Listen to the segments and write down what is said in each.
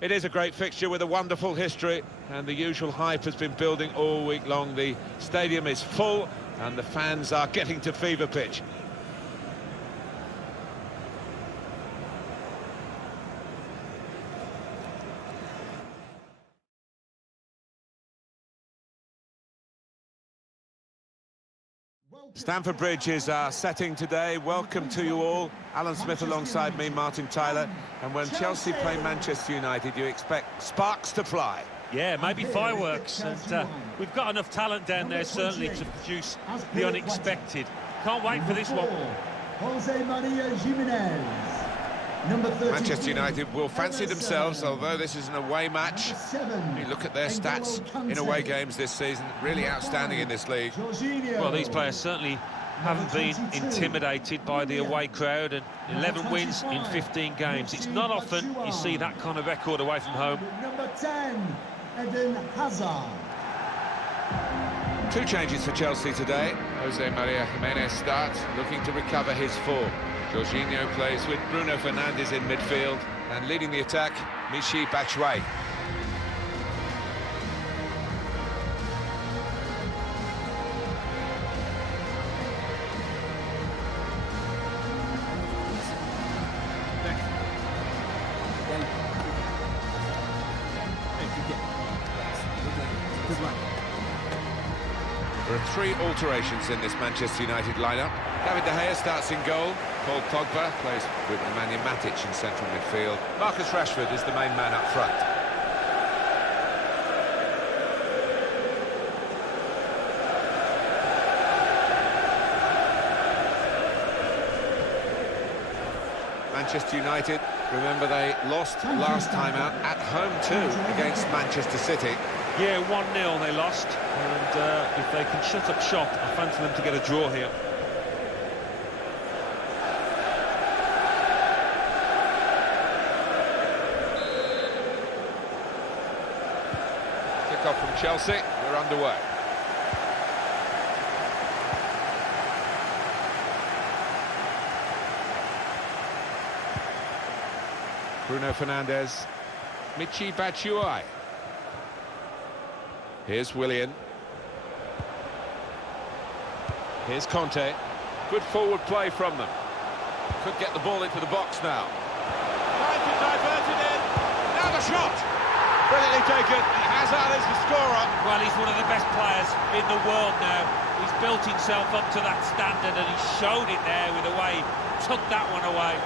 It is a great fixture with a wonderful history, and the usual hype has been building all week long. The stadium is full and the fans are getting to fever pitch. Stamford Bridge is our setting today. Welcome to you all. Alan Smith alongside me, Martin Tyler. And when Chelsea play Manchester United, you expect sparks to fly. Yeah, maybe fireworks. And we've got enough talent down there, certainly, to produce the unexpected. Can't wait for this one. Jose Maria Jimenez. Manchester United will fancy themselves, although this is an away match. You look at their stats in away games this season, really outstanding in this league. Well, these players certainly haven't been intimidated by the away crowd, and 11 wins in 15 games. It's not often you see that kind of record away from home. Number 10, Eden Hazard. Two changes for Chelsea today. Jose Maria Jimenez starts, looking to recover his form. Jorginho plays with Bruno Fernandes in midfield, and leading the attack, Michy Batshuayi. There are three alterations in this Manchester United lineup. David De Gea starts in goal. Paul Pogba plays with Nemanja Matic in central midfield. Marcus Rashford is the main man up front. Manchester United, remember they lost last time out at home too against Manchester City. Yeah, 1-0 they lost, and if they can shut up shop, I fancy them to get a draw here. Kick-off from Chelsea, we're underway. Bruno Fernandes, Michy Batshuayi. Here's Willian. Here's Conte. Good forward play from them. Could get the ball into the box now. Trying to divert it in. Now the shot! Brilliantly taken, and Hazard is the scorer. Well, he's one of the best players in the world now. He's built himself up to that standard, and he showed it there with the way he took that one away.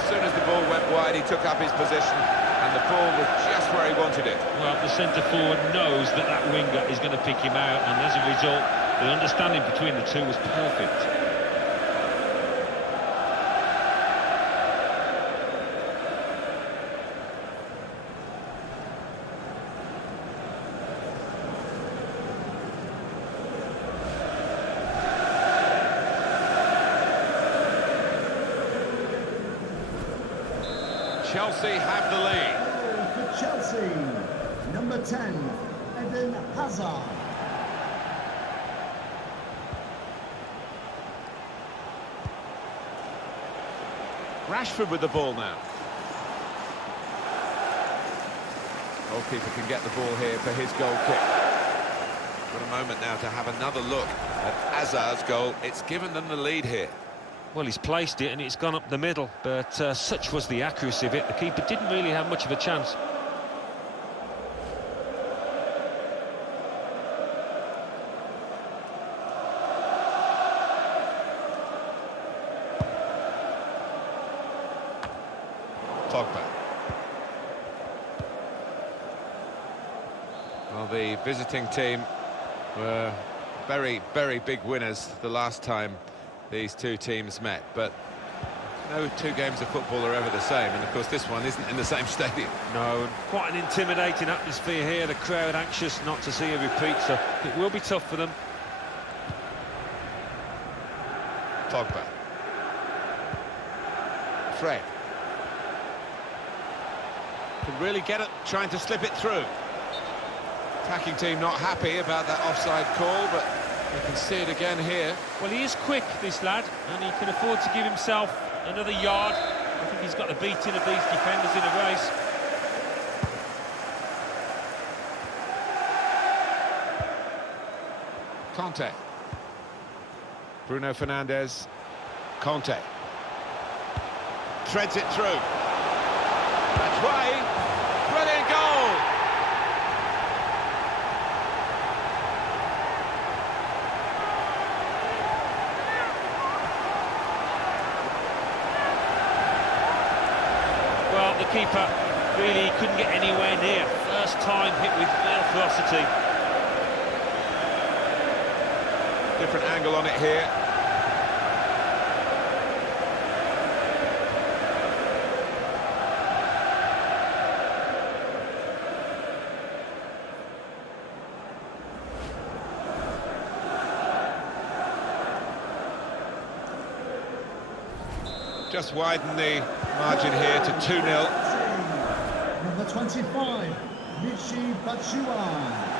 As soon as the ball went wide, he took up his position, and the ball was just where he wanted it. Well, the centre-forward knows that that winger is going to pick him out, and as a result, the understanding between the two was perfect. Chelsea have the lead. For Chelsea, number 10, Eden Hazard. Rashford with the ball now. Goalkeeper can get the ball here for his goal kick. Got a moment now to have another look at Hazard's goal. It's given them the lead here. Well, he's placed it and it's gone up the middle, but such was the accuracy of it, the keeper didn't really have much of a chance. Pogba. Well, the visiting team were very, very big winners the last time these two teams met, but no two games of football are ever the same, and of course this one isn't in the same stadium. No, and quite an intimidating atmosphere here, the crowd anxious not to see a repeat, so it will be tough for them. Pogba. Fred. Can really get it, trying to slip it through. Attacking team not happy about that offside call, but you can see it again here. Well, he is quick, this lad, and he can afford to give himself another yard. I think he's got the beating of these defenders in a race. Conte. Bruno Fernandes. Conte. Threads it through. That's Bruyne. Brilliant goal! Well, the keeper really couldn't get anywhere near. First time hit with real ferocity. Different angle on it here. Just widen the margin here to 2-0. Number 25, Michy Batshuayi.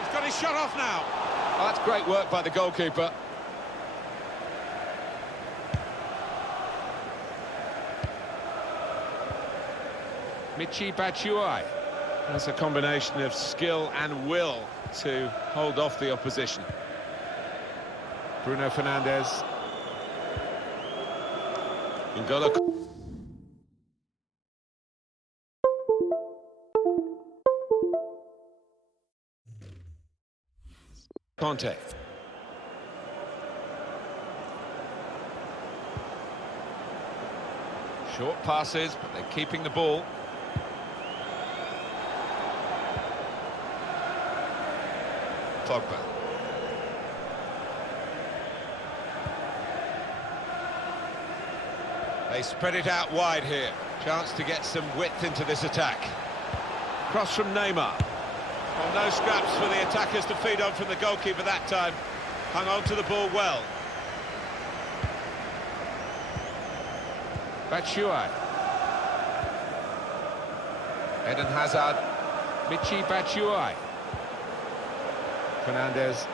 He's got his shot off now. Oh, that's great work by the goalkeeper. Michy Batshuayi. That's a combination of skill and will to hold off the opposition. Bruno Fernandes. N'Golo. Conte. Short passes, but they're keeping the ball. Pogba. They spread it out wide here. Chance to get some width into this attack. Cross from Neymar. Well, no scraps for the attackers to feed on from the goalkeeper that time. Hung on to the ball well. Batshuayi. Eden Hazard. Michy Batshuayi. Fernandes.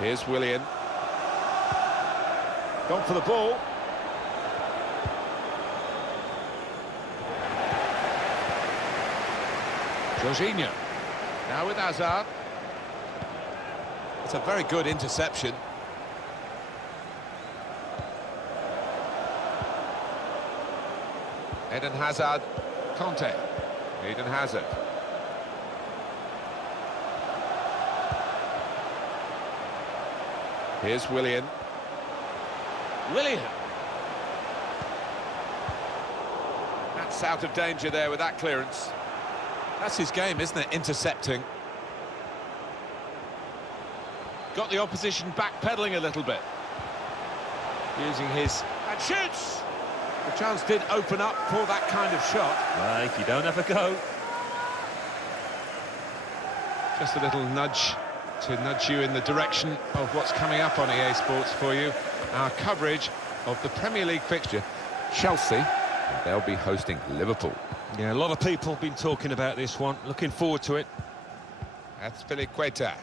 Here's Willian. Gone for the ball. Jorginho. Now with Hazard. It's a very good interception. Eden Hazard. Conte. Eden Hazard. Here's Willian. Willian. That's out of danger there with that clearance. That's his game, isn't it? Intercepting. Got the opposition backpedaling a little bit. Using his... and shoots! The chance did open up for that kind of shot. Well, if you don't have a go. Just a little nudge to nudge you in the direction of what's coming up on EA Sports for you. Our coverage of the Premier League fixture. Chelsea, and they'll be hosting Liverpool. Yeah, a lot of people have been talking about this one. Looking forward to it. Azpilicueta.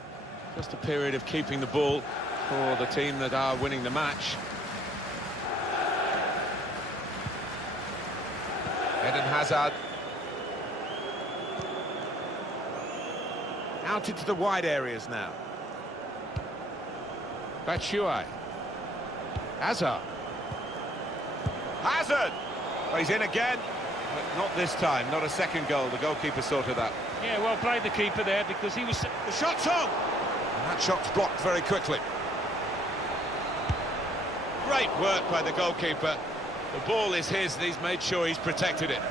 Just a period of keeping the ball for the team that are winning the match. Eden Hazard. Out into the wide areas now. Batshuayi. Hazard. Hazard! Well, he's in again, but not this time, not a second goal. The goalkeeper sorted that. Yeah, well played the keeper there because he was... The shot's on! And that shot's blocked very quickly. Great work by the goalkeeper. The ball is his and he's made sure he's protected it.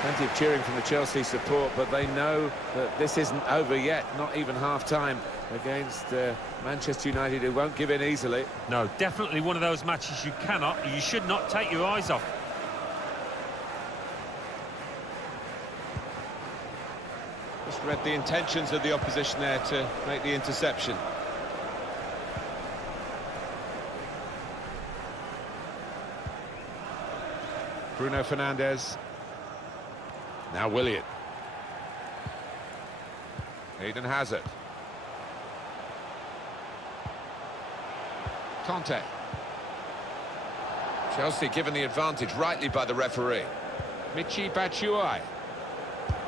Plenty of cheering from the Chelsea support, but they know that this isn't over yet, not even half-time against Manchester United, who won't give in easily. No, definitely one of those matches you should not take your eyes off. Just read the intentions of the opposition there to make the interception. Bruno Fernandes. Now Willian. Eden Hazard. Conte. Chelsea given the advantage rightly by the referee. Michy Batshuayi.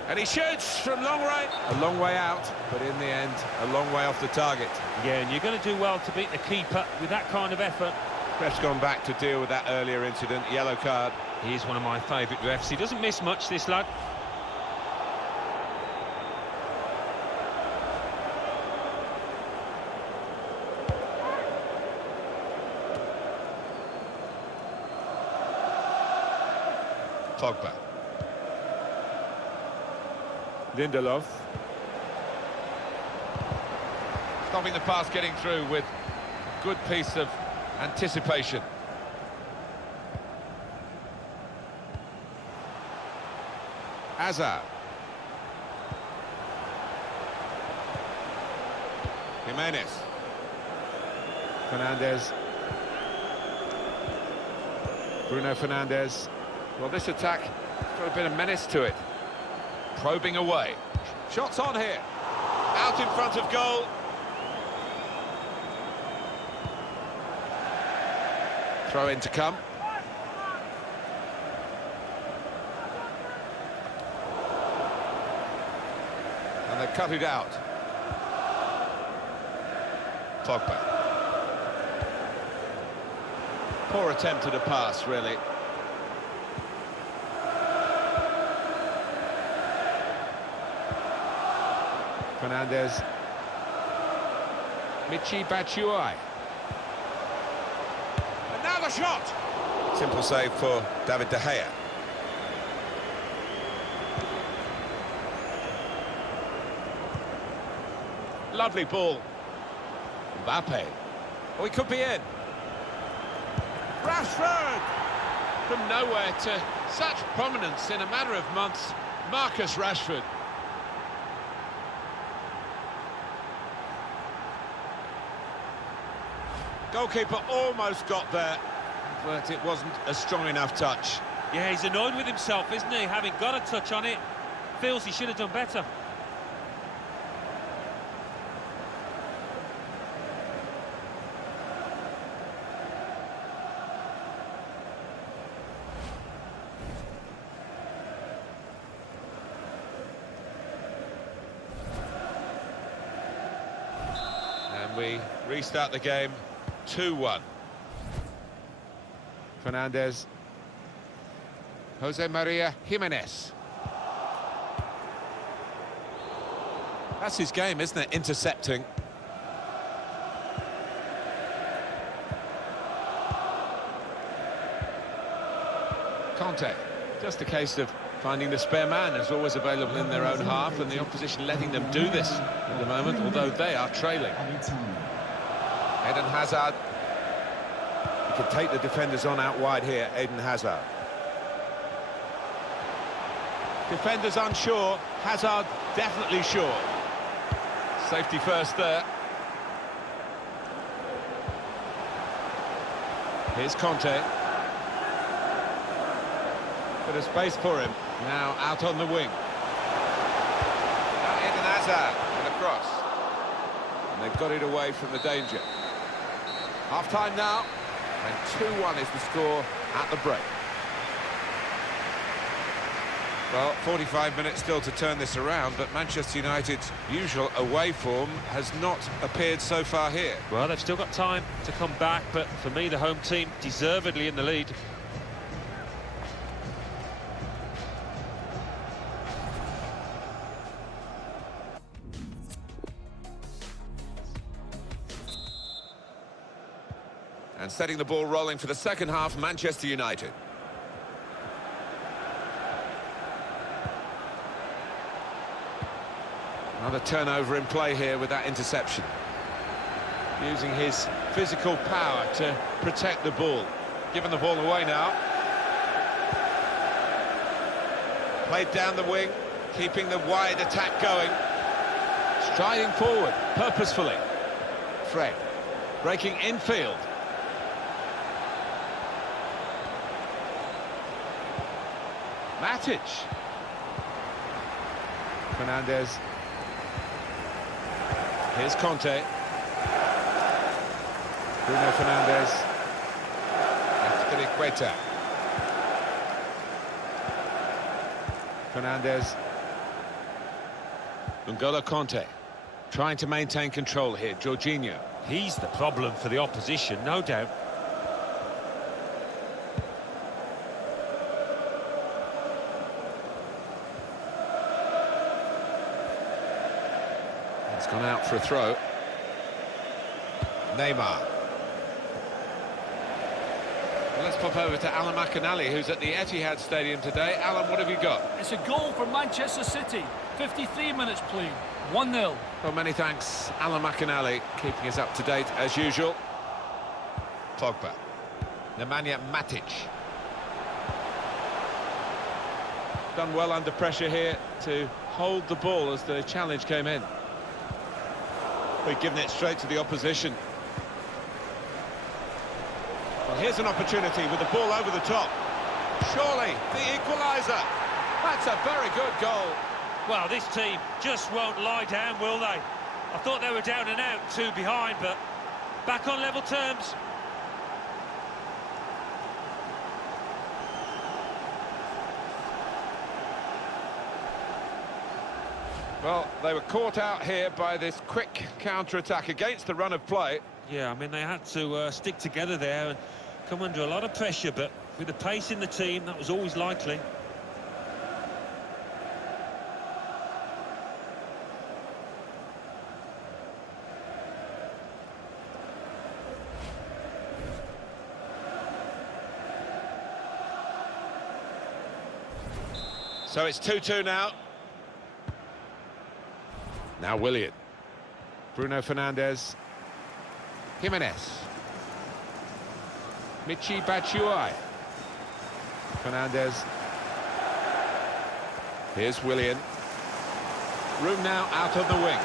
And he shoots from long range. A long way out, but in the end, a long way off the target. Yeah, and you're going to do well to beat the keeper with that kind of effort. Ref's gone back to deal with that earlier incident. Yellow card. He's one of my favourite refs. He doesn't miss much, this lad. Pogba. Lindelof. Stopping the pass getting through with a good piece of anticipation. Hazard. Jimenez. Fernandes. Bruno Fernandes. Well, this attack has got a bit of menace to it. Probing away. Shots on here. Out in front of goal. Throw in to come. And they cut it out. Pogba. Poor attempt at a pass, really. Fernandes. Michy Batshuayi. And now the shot! Simple save for David De Gea. Lovely ball. Mbappe. Oh, he could be in. Rashford! From nowhere to such prominence in a matter of months, Marcus Rashford. Goalkeeper almost got there, but it wasn't a strong enough touch. Yeah, he's annoyed with himself, isn't he? Having got a touch on it, feels he should have done better. And we restart the game. 2-1. Fernandes. Jose Maria Jimenez. That's his game, isn't it? Intercepting. Conte. Just a case of finding the spare man is always available in their own half, and the opposition letting them do this at the moment, although they are trailing. Eden Hazard. He could take the defenders on out wide here, Eden Hazard. Defenders unsure, Hazard definitely sure. Safety first there. Here's Conte. Bit of space for him. Now out on the wing. Now Eden Hazard and across. And they've got it away from the danger. Half-time now, and 2-1 is the score at the break. Well, 45 minutes still to turn this around, but Manchester United's usual away form has not appeared so far here. Well, they've still got time to come back, but for me, the home team deservedly in the lead. And setting the ball rolling for the second half, Manchester United. Another turnover in play here with that interception. Using his physical power to protect the ball. Giving the ball away now. Played down the wing, keeping the wide attack going. Striding forward, purposefully. Fred, breaking infield. Matic. Fernandes. Here's Conte. Bruno Fernandes. Queta. Fernandes. N'Golo Conte. Trying to maintain control here. Jorginho. He's the problem for the opposition, no doubt. It's gone out for a throw. Neymar. Well, let's pop over to Alan McInally, who's at the Etihad Stadium today. Alan, what have you got? It's a goal for Manchester City. 53 minutes played. 1-0. Well, many thanks, Alan McInally, keeping us up to date as usual. Pogba. Nemanja Matic. Done well under pressure here to hold the ball as the challenge came in. We've given it straight to the opposition. Well, here's an opportunity with the ball over the top. Surely the equaliser. That's a very good goal. Well, this team just won't lie down, will they? I thought they were down and out, 2 behind, but back on level terms. Well, they were caught out here by this quick counter-attack against the run of play. Yeah, I mean, they had to stick together there and come under a lot of pressure, but with the pace in the team, that was always likely. So it's 2-2 now. Now Willian. Bruno Fernandes. Jimenez. Michy Batshuayi. Fernandes. Here's Willian. Room now out on the wing.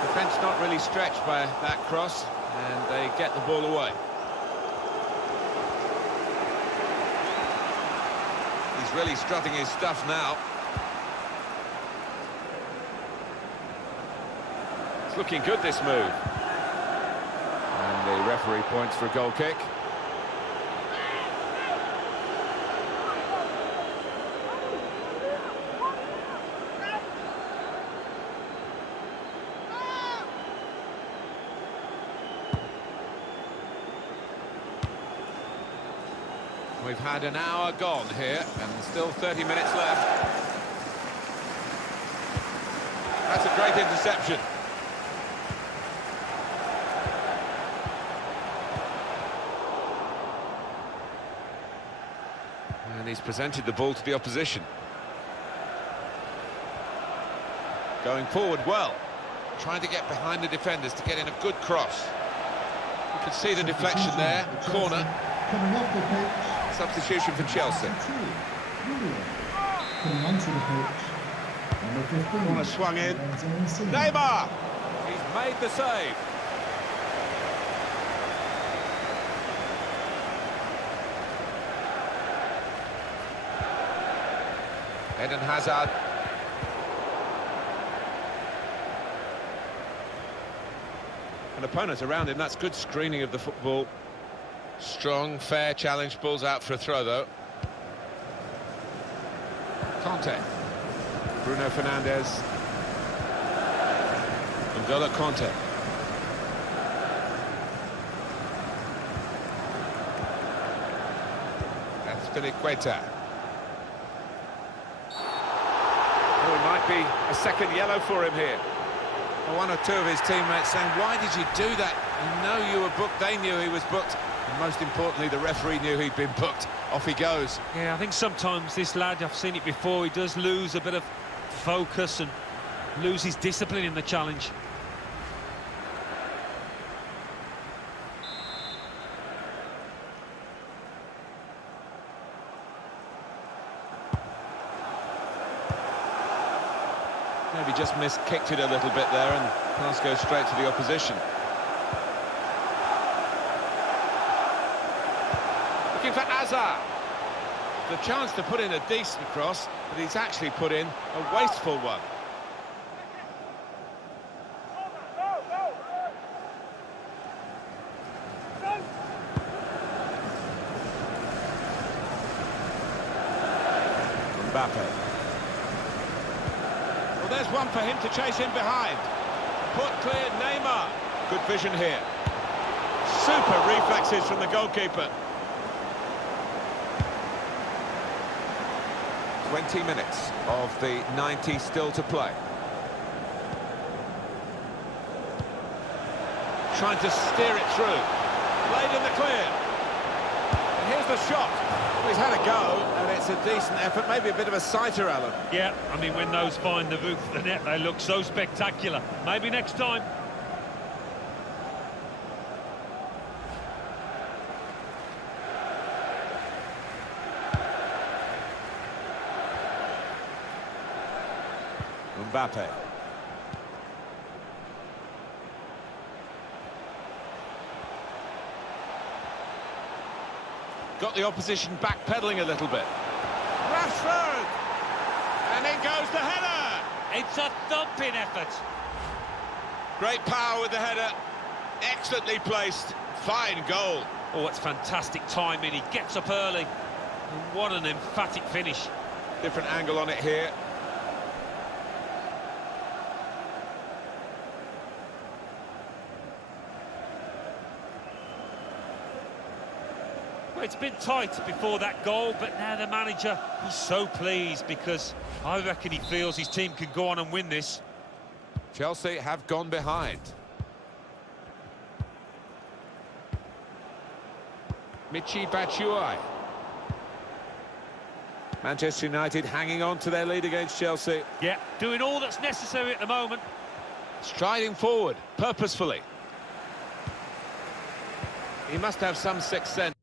Defence not really stretched by that cross, and they get the ball away. He's really strutting his stuff now. It's looking good, this move. And the referee points for a goal kick. We've had an hour gone here, and still 30 minutes left. That's a great interception. And he's presented the ball to the opposition. Going forward well. Trying to get behind the defenders to get in a good cross. You can see the deflection there, corner. Coming off the pitch. Substitution for Chelsea. Coming onto the pitch. Number 15. Corner swung in. Neymar! He's made the save. Eden Hazard. An opponent around him, that's good screening of the football. Strong, fair challenge, balls out for a throw though. Conte. Bruno Fernandes. N'Golo Conte. That's Queta. Oh, it might be a second yellow for him here. One or two of his teammates saying, why did you do that? You know you were booked. They knew he was booked. And most importantly, the referee knew he'd been booked. Off he goes. Yeah, I think sometimes this lad, I've seen it before, he does lose a bit of focus and lose his discipline in the challenge. Maybe just kicked it a little bit there, and pass goes straight to the opposition. Looking for Hazard. a chance to put in a decent cross, but he's actually put in a wasteful one. Mbappe. Well, there's one for him to chase in behind. Put cleared, Neymar. Good vision here. Super reflexes from the goalkeeper. 20 minutes of the 90 still to play. Trying to steer it through. Played in the clear. And here's the shot. Well, he's had a go, and it's a decent effort. Maybe a bit of a sighter, Alan. Yeah, I mean, when those find the roof of the net, they look so spectacular. Maybe next time. Mbappe. Got the opposition backpedaling a little bit. Rashford! And in goes the header! It's a thumping effort. Great power with the header. Excellently placed. Fine goal. Oh, it's fantastic timing. He gets up early. And what an emphatic finish. Different angle on it here. Well, it's been tight before that goal, but now the manager is so pleased because I reckon he feels his team can go on and win this. Chelsea have gone behind. Michy Batshuayi. Manchester United hanging on to their lead against Chelsea. Yeah, doing all that's necessary at the moment. Striding forward, purposefully. He must have some sixth sense.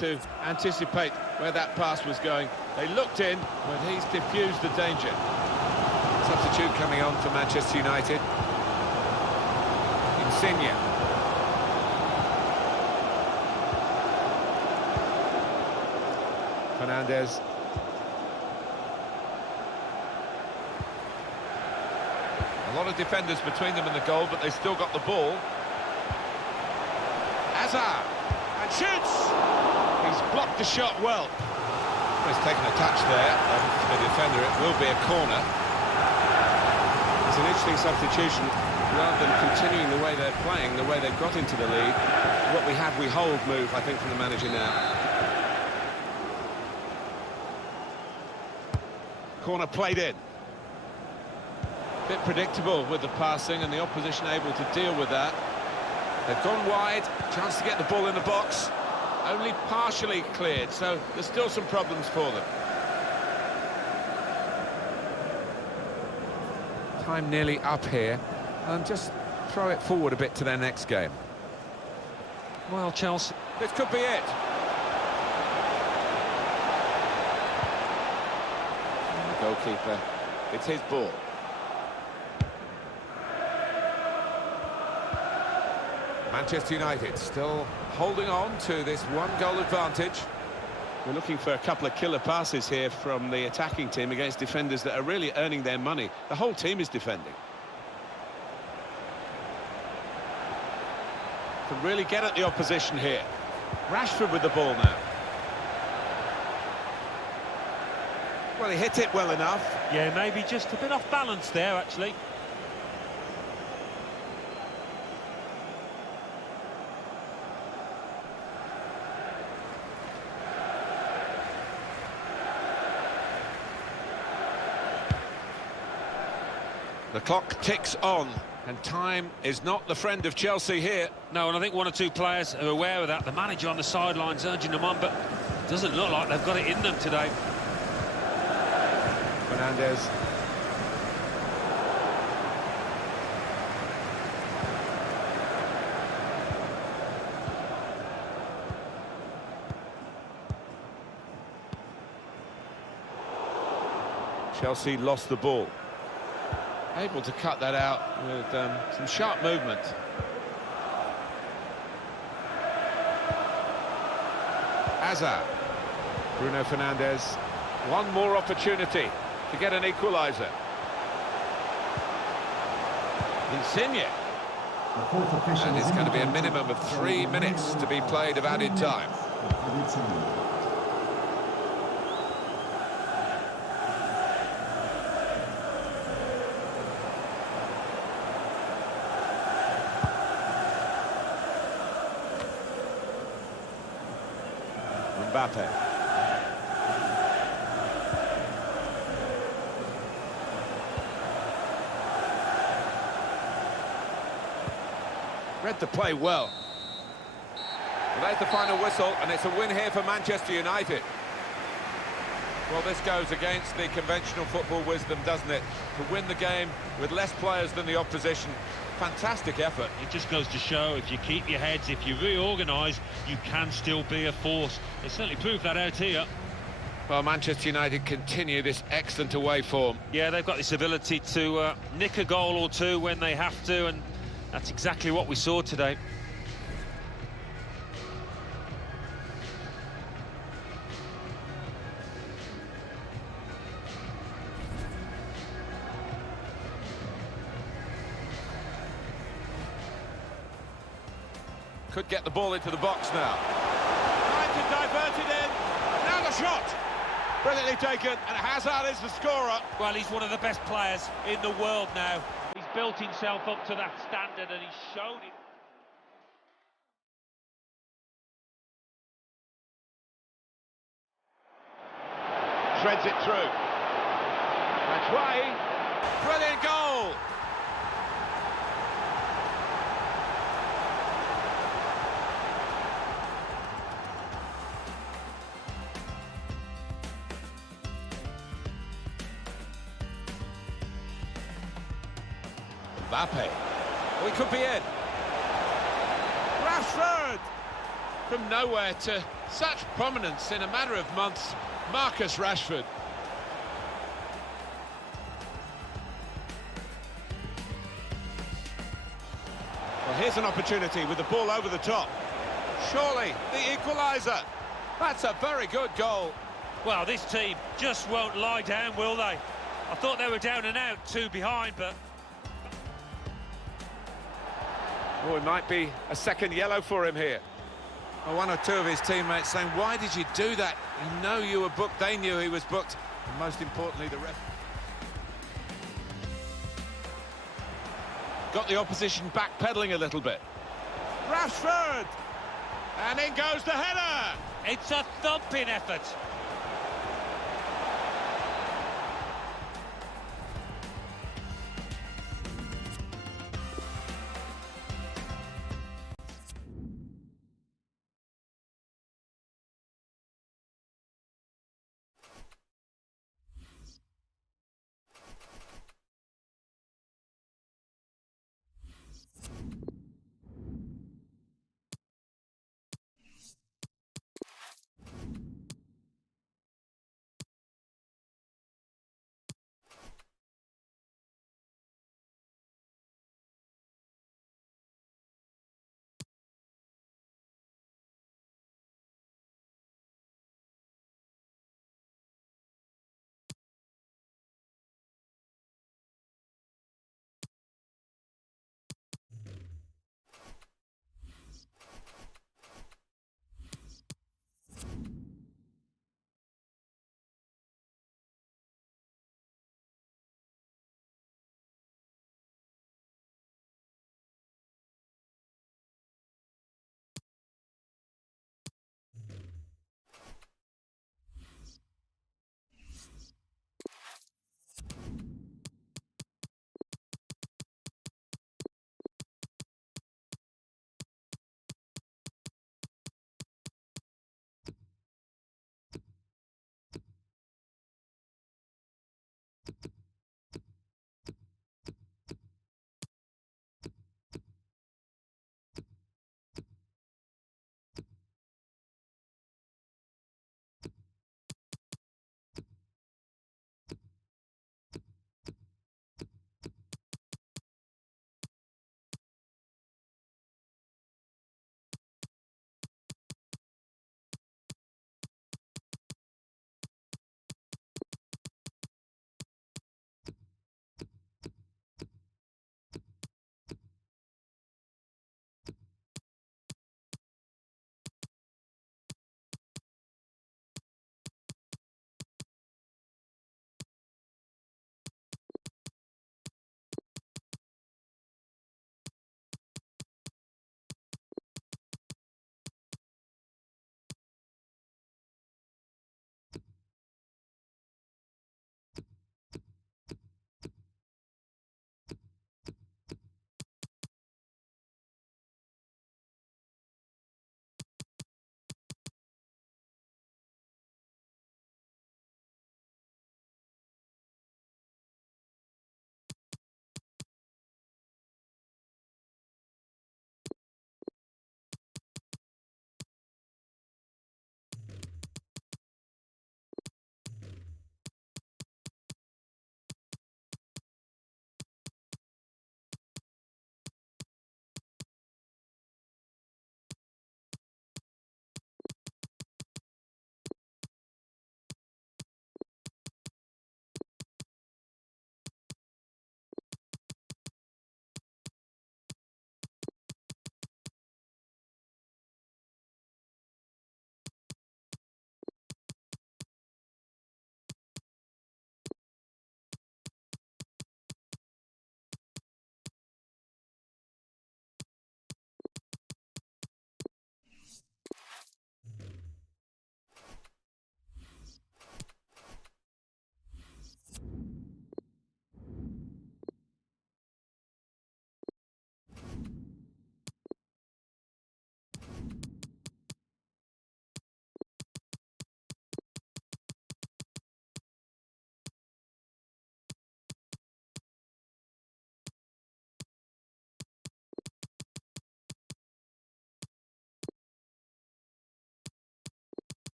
To anticipate where that pass was going. They looked in, but he's diffused the danger. Substitute coming on for Manchester United. Insigne. Fernandes. A lot of defenders between them and the goal, but they still got the ball. Hazard. And shoots! He's blocked the shot well. He's taken a touch there for the defender. It will be a corner. It's an interesting substitution. Rather than continuing the way they're playing, the way they've got into the lead, what we have, we hold move, I think, from the manager now. Corner played in. Bit predictable with the passing and the opposition able to deal with that. They've gone wide, chance to get the ball in the box. Only partially cleared, so there's still some problems for them. Time nearly up here, and just throw it forward a bit to their next game. Well, Chelsea... This could be it. And the goalkeeper, it's his ball. Manchester United still holding on to this one-goal advantage. We're looking for a couple of killer passes here from the attacking team against defenders that are really earning their money. The whole team is defending. Can really get at the opposition here. Rashford with the ball now. Well, he hit it well enough. Yeah, maybe just a bit off balance there, actually. The clock ticks on, and time is not the friend of Chelsea here. No, and I think one or two players are aware of that. The manager on the sidelines urging them on, but it doesn't look like they've got it in them today. Fernandes. Chelsea lost the ball. Able to cut that out with some sharp movement. Hazard. Bruno Fernandes. One more opportunity to get an equaliser. Insigne. And it's going to be a minimum of 3 minutes to be played of added time. Mbappe. Read the play well. There's the final whistle, and it's a win here for Manchester United. Well, this goes against the conventional football wisdom, doesn't it? To win the game with less players than the opposition. Fantastic effort. It just goes to show, if you keep your heads, if you reorganise, you can still be a force. They certainly proved that out here. Well, Manchester United continue this excellent away form. Yeah, they've got this ability to nick a goal or two when they have to, and that's exactly what we saw today. Could get the ball into the box now. Trying to divert it in. Now the shot. Brilliantly taken, and Hazard is the scorer. Well, he's one of the best players in the world now. He's built himself up to that standard, and he's shown it. Treads it through. Bruyne. Brilliant goal. Mbappe. We could be in. Rashford! From nowhere to such prominence in a matter of months, Marcus Rashford. Well, here's an opportunity with the ball over the top. Surely the equaliser. That's a very good goal. Well, this team just won't lie down, will they? I thought they were down and out, 2 behind, but... Oh, it might be a second yellow for him here. Well, one or two of his teammates saying, why did you do that? You know you were booked, they knew he was booked. And most importantly, the ref. Got the opposition backpedaling a little bit. Rashford! And in goes the header! It's a thumping effort.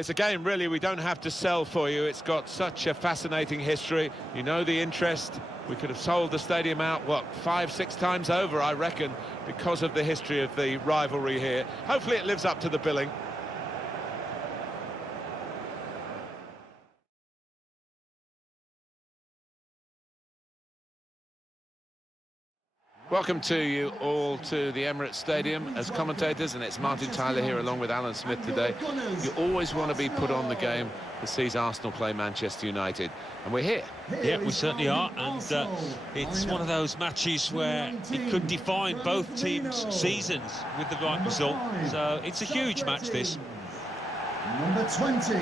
It's a game, really, we don't have to sell for you. It's got such a fascinating history. You know the interest. We could have sold the stadium out, what, 5-6 times over, I reckon, because of the history of the rivalry here. Hopefully it lives up to the billing. Welcome to you all to the Emirates Stadium as commentators, and it's Martin Tyler here along with Alan Smith today. You always want to be put on the game that sees Arsenal play Manchester United, and we're here. Yeah, we certainly are, and it's one of those matches where it could define both teams' seasons with the right result. So it's a huge match, this. Number 20.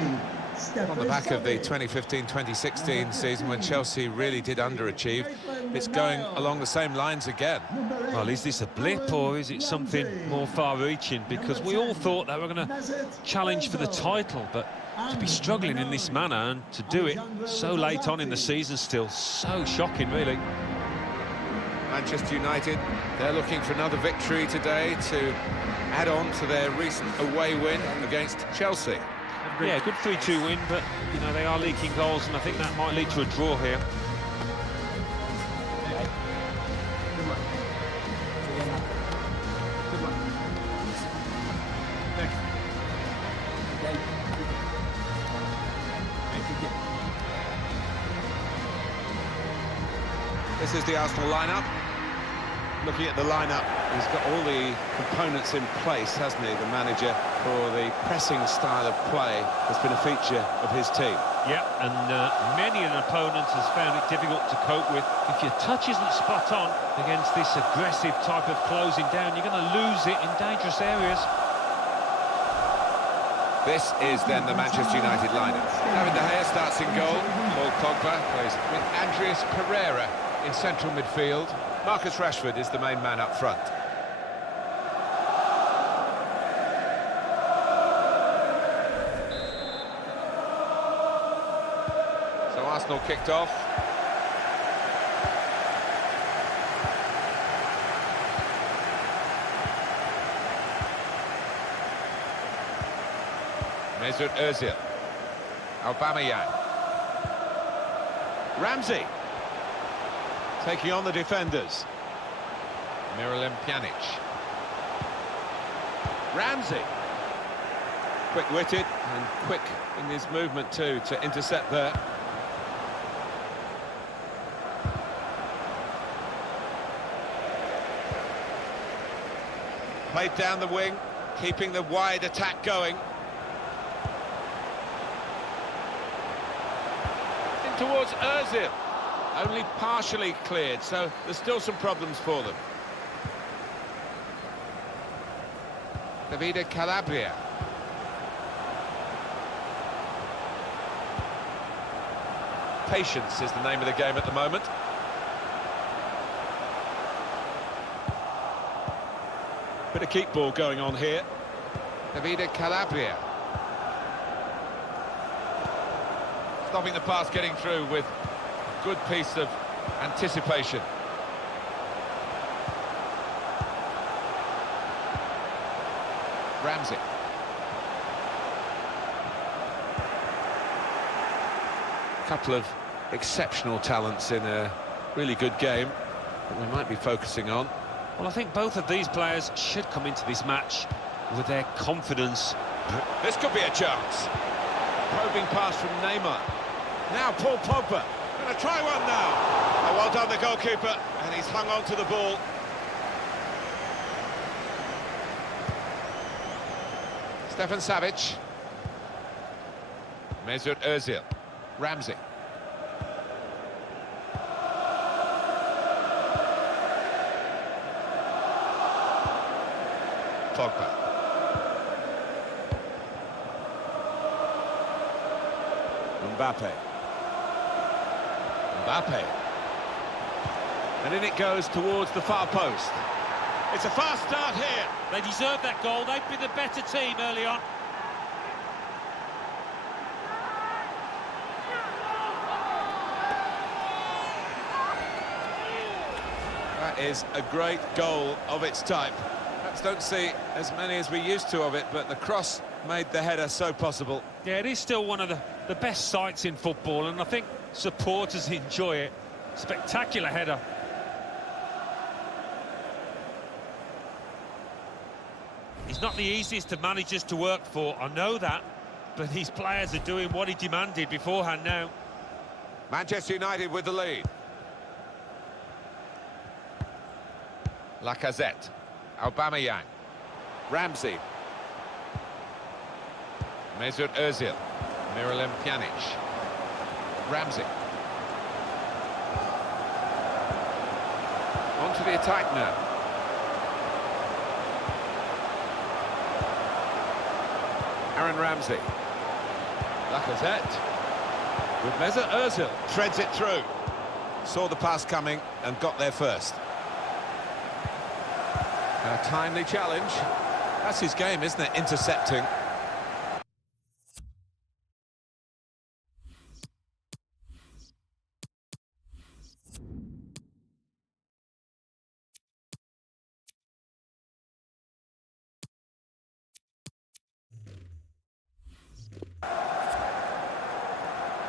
On the back of the 2015-2016 season when Chelsea really did underachieve, it's going along the same lines again. Well, is this a blip or is it something more far-reaching? Because we all thought they were going to challenge for the title, but to be struggling in this manner and to do it so late on in the season still, so shocking, really. Manchester United, they're looking for another victory today to add on to their recent away win against Chelsea. Yeah, good 3-2 win, but, you know, they are leaking goals, and I think that might lead to a draw here. This is the Arsenal lineup. Looking at the lineup, he's got all the components in place, hasn't he, the manager, for the pressing style of play that's been a feature of his team. Yeah, and many an opponent has found it difficult to cope with. If your touch isn't spot on against this aggressive type of closing down, you're going to lose it in dangerous areas. This is then the Manchester United lineup. David De Gea starts in goal. Paul Pogba plays with Andreas Pereira in central midfield. Marcus Rashford is the main man up front. So Arsenal kicked off. Mesut Ozil. Aubameyang. Ramsey. Taking on the defenders. Miralem Pjanic. Ramsey. Quick-witted and quick in his movement too to intercept there. Played down the wing, keeping the wide attack going. In towards Ozil. Only partially cleared, so there's still some problems for them. Davide Calabria. Patience is the name of the game at the moment. Bit of keep ball going on here. Davide Calabria. Stopping the pass getting through with good piece of anticipation. Ramsey. Couple of exceptional talents in a really good game that we might be focusing on. Well, I think both of these players should come into this match with their confidence. This could be a chance. Probing pass from Neymar. Now Paul Pogba. Going to try one now. Oh, well done, the goalkeeper, and he's hung on to the ball. Stefan Savic. Mesut Ozil. Ramsey. Pogba. Mbappe. And in it goes towards the far post. It's a fast start here. They deserved that goal. They've been the better team early on. That is a great goal of its type. Perhaps don't see as many as we used to of it, but the cross made the header so possible. Yeah, it is still one of the best sights in football, and I think supporters enjoy it. Spectacular header. He's not the easiest of managers to work for, I know that, but these players are doing what he demanded beforehand now. Manchester United with the lead. Lacazette. Aubameyang. Ramsey. Mesut Ozil. Miralem Pjanic. Ramsey. On to the attack now. Aaron Ramsey. Lacazette. With Mesut Ozil. Threads it through. Saw the pass coming and got there first. A timely challenge. That's his game, isn't it? Intercepting.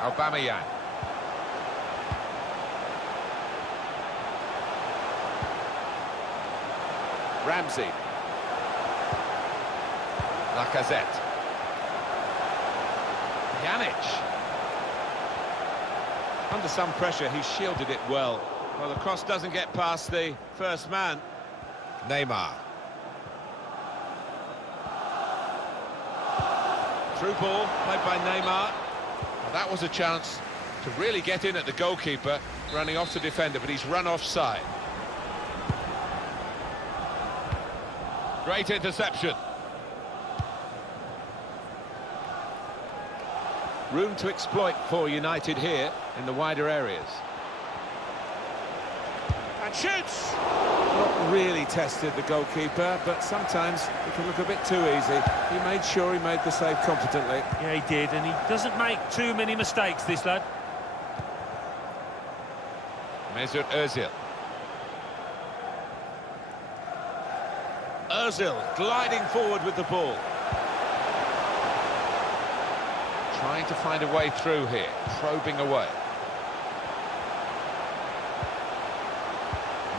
Aubameyang. Ramsey. Lacazette. Pjanic. Under some pressure, he shielded it well. Well, the cross doesn't get past the first man. Neymar. Through ball, played by Neymar. Well, that was a chance to really get in at the goalkeeper, running off the defender, but he's run offside. Great interception. Room to exploit for United here in the wider areas. And shoots! Not really tested the goalkeeper, but sometimes it can look a bit too easy. He made sure he made the save competently. Yeah, he did, and he doesn't make too many mistakes, this lad. Mesut Ozil. Ozil gliding forward with the ball. Trying to find a way through here, probing away.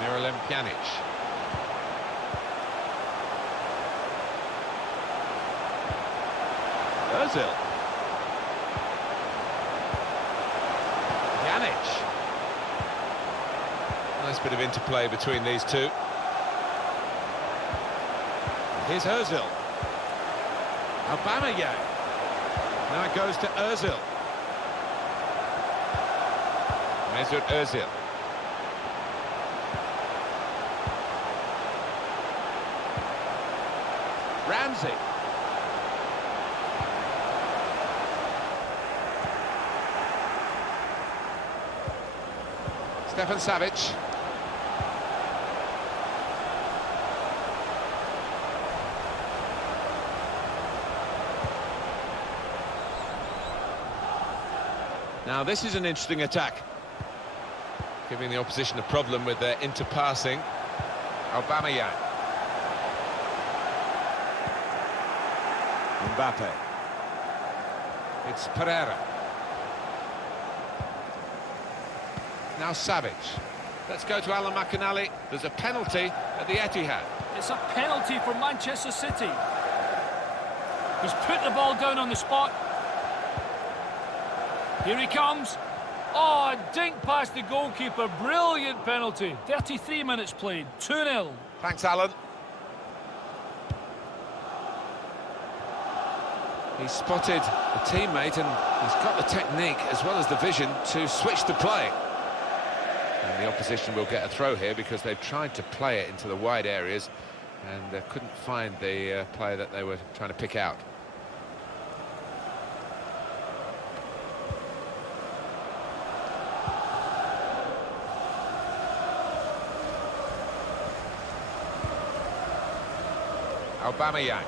Miralem Pjanic. Ozil. Pjanic. Nice bit of interplay between these two. Here's Ozil. Aubameyang. Now it goes to Ozil. Mesut Ozil. Ramsey. Stefan Savic. Now this is an interesting attack, giving the opposition a problem with their interpassing. Aubameyang. Mbappe. It's Pereira. Now Savic. Let's go to Alan McInally. There's a penalty at the Etihad. It's a penalty for Manchester City. He's put the ball down on the spot. Here he comes. Oh, a dink past the goalkeeper. Brilliant penalty. 33 minutes played. 2-0. Thanks, Alan. He's spotted a teammate and he's got the technique as well as the vision to switch the play. And the opposition will get a throw here because they've tried to play it into the wide areas and couldn't find the player that they were trying to pick out. Aubameyang.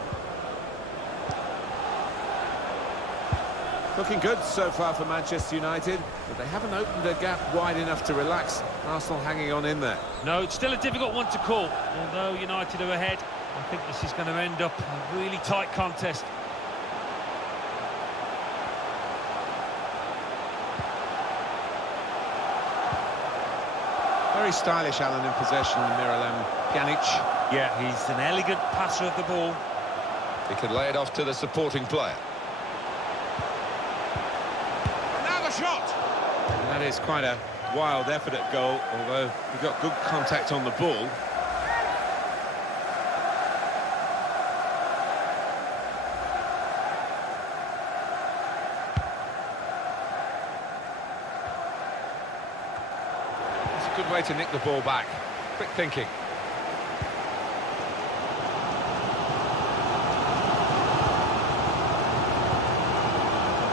Looking good so far for Manchester United, but they haven't opened a gap wide enough to relax. Arsenal hanging on in there. No, it's still a difficult one to call, although United are ahead. I think this is going to end up a really tight contest. Very stylish, Alan, in possession, Miralem Pjanic. Yeah, he's an elegant passer of the ball. He can lay it off to the supporting player. Now the shot! And that is quite a wild effort at goal, although he got good contact on the ball. Good way to nick the ball back. Quick thinking.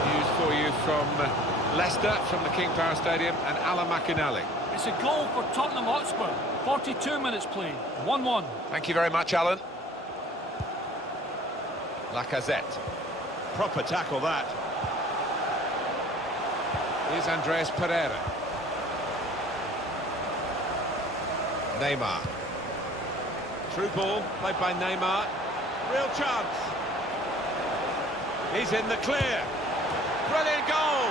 News for you from Leicester, from the King Power Stadium, and Alan McInally. It's a goal for Tottenham Hotspur. 42 minutes played. 1-1. Thank you very much, Alan. Lacazette. Proper tackle, that. Here's Andreas Pereira. Neymar. Through ball, played by Neymar. Real chance. He's in the clear. Brilliant goal.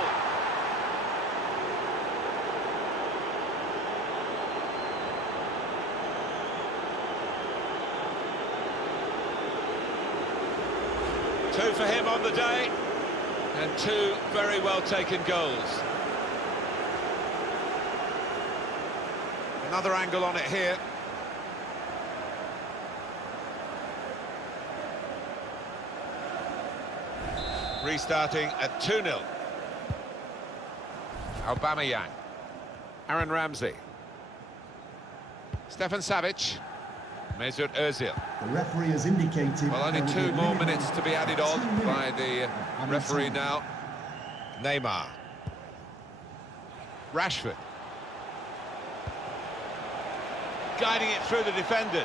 Two for him on the day, and two very well taken goals. Another angle on it here. Restarting at 2-0. Aubameyang. Aaron Ramsey. Stefan Savic. Mesut Ozil. The referee has indicated... Well, only 2 more minutes to be added on by the referee now. Neymar. Rashford. Guiding it through the defenders.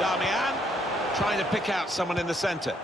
Darmian trying to pick out someone in the centre.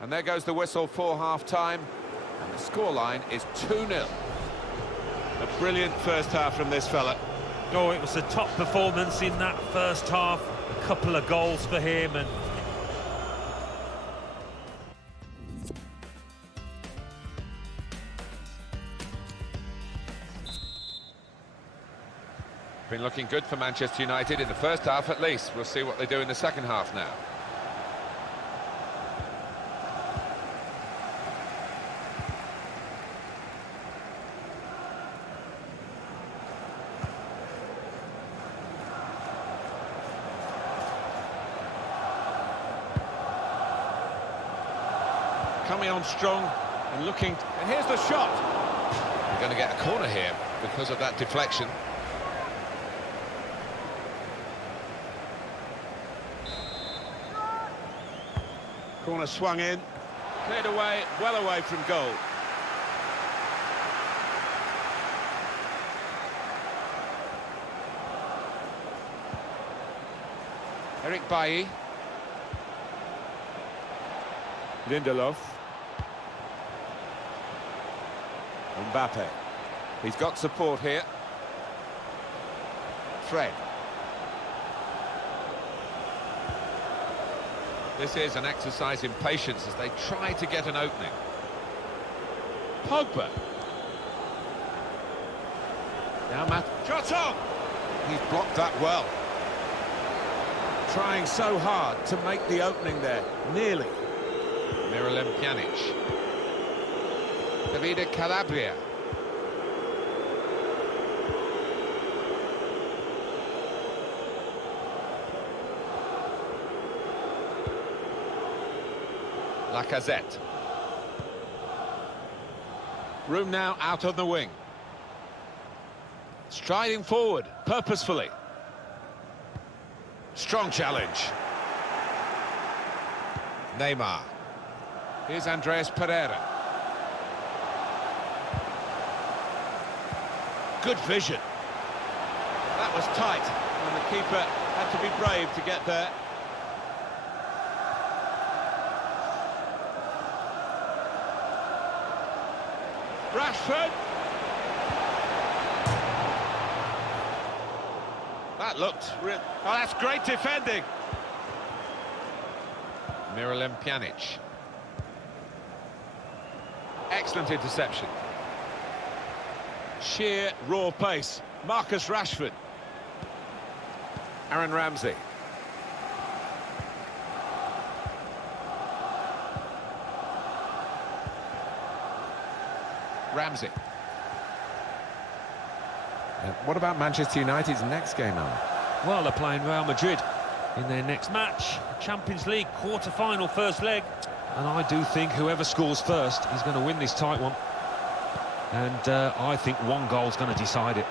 And there goes the whistle for half-time. And the scoreline is 2-0. A brilliant first half from this fella. Oh, it was a top performance in that first half. A couple of goals for him, and been looking good for Manchester United in the first half at least. We'll see what they do in the second half now. Coming on strong and looking, and here's the shot. They're going to get a corner here because of that deflection. Corner swung in, cleared away, well away from goal. Eric Bailly. Lindelof. Mbappe. He's got support here. thread. This is an exercise in patience as they try to get an opening. Pogba. Now Matt. Shot on! He's blocked that well. Trying so hard to make the opening there. Nearly. Miralem Pjanic. Davide Calabria. Lacazette. Room now out on the wing. Striding forward, purposefully. Strong challenge. Neymar. Here's Andreas Pereira. Good vision. That was tight, and the keeper had to be brave to get there. Rashford. That looked real. Oh, that's great defending. Miralem Pjanic. Excellent interception. Sheer raw pace. Marcus Rashford. Aaron Ramsey. Ramsey. What about Manchester United's next game, Alan? Well, they're playing Real Madrid in their next match. Champions League quarter-final first leg. And I do think whoever scores first is going to win this tight one. And I think one goal's going to decide it.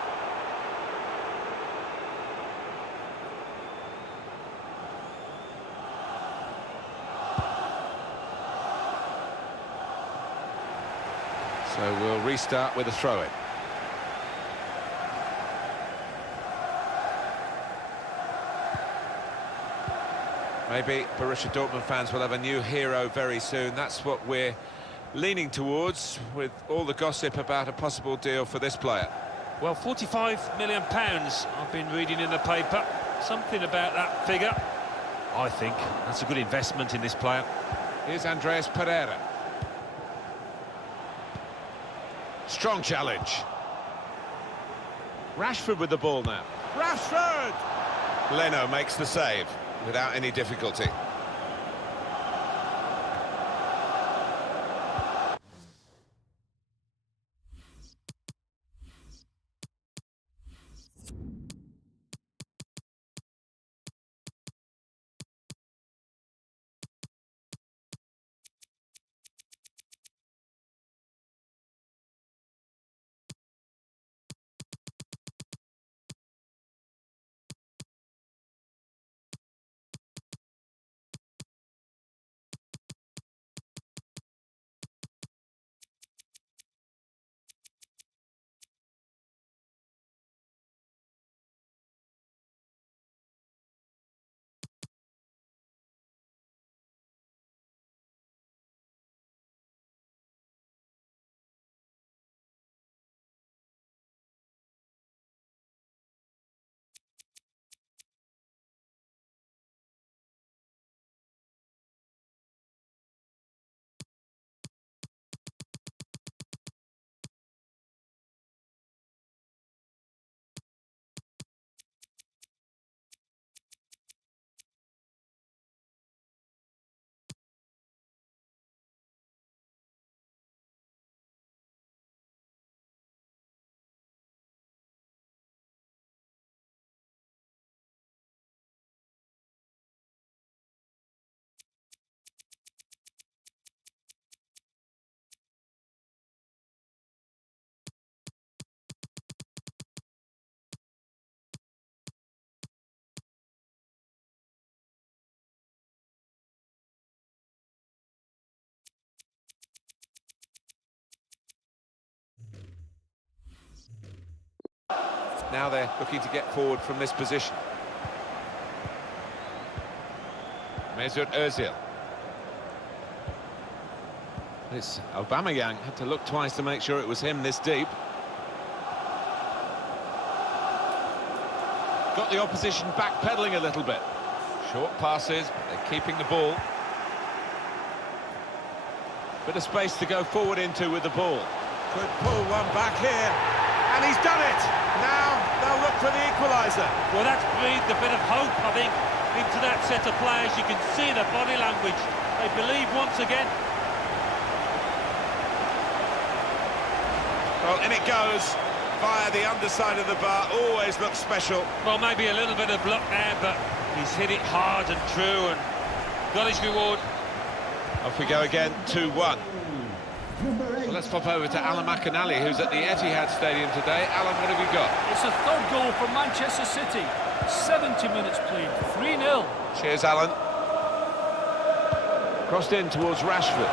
So we'll restart with a throw-in. Maybe Borussia Dortmund fans will have a new hero very soon. That's what we're leaning towards, with all the gossip about a possible deal for this player. Well, £45 million I've been reading in the paper. Something about that figure. I think that's a good investment in this player. Here's Andreas Pereira. Strong challenge. Rashford with the ball now. Rashford! Leno makes the save without any difficulty. Now they're looking to get forward from this position. Mesut Ozil. This Aubameyang had to look twice to make sure it was him this deep. got the opposition backpedaling a little bit. Short passes, but they're keeping the ball. Bit of space to go forward into with the ball. Could pull one back here, and he's done it! Now they'll look for the equaliser. Well, that's breathed a bit of hope, I think, into that set of players. You can see the body language. They believe once again. Well, in it goes, via the underside of the bar. Always looks special. Well, maybe a little bit of luck there, but he's hit it hard and true and got his reward. Off we go again, 2-1. Well, let's pop over to Alan McInally, who's at the Etihad Stadium today. Alan, what have you got? It's a third goal for Manchester City. 70 minutes played, 3-0. Cheers, Alan. Crossed in towards Rashford.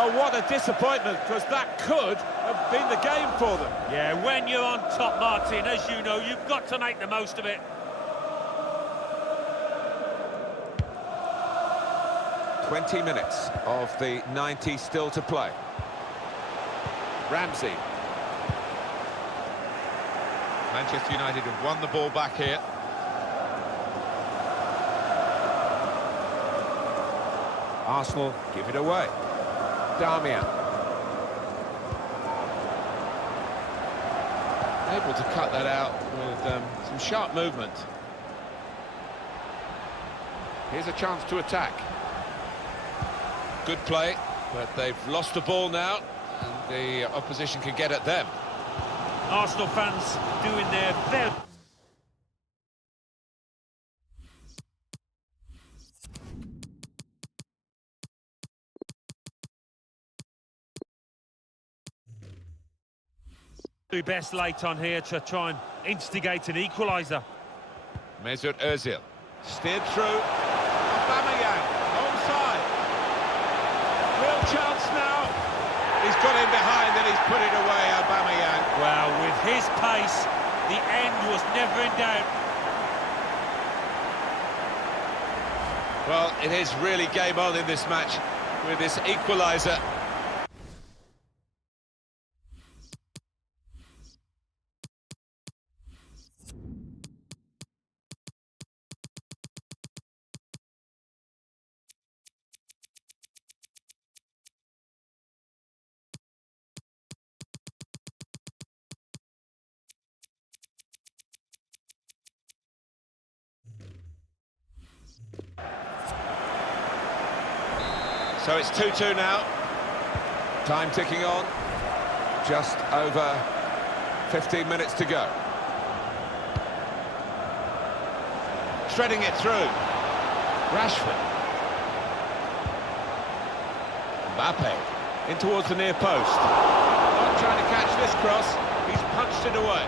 Oh, what a disappointment, because that could have been the game for them. Yeah, when you're on top, Martin, as you know, you've got to make the most of it. "20 minutes of the 90 still to play. Ramsey. Manchester United have won the ball back here. Arsenal give it away. Darmian. Able to cut that out with some sharp movement. Here's a chance to attack. Good play, but they've lost the ball now, and the opposition can get at them. Arsenal fans doing their very... best late on here to try and instigate an equaliser. Mesut Ozil steered through. Aubameyang onside. Real chance now. He's got in behind and he's put it away, Aubameyang. Well, with his pace, the end was never in doubt. Well, it is really game on in this match with this equaliser. So it's 2-2 now. Time ticking on. Just over 15 minutes to go. Threading it through. Rashford. Mbappe in towards the near post. Not trying to catch this cross. He's punched it away.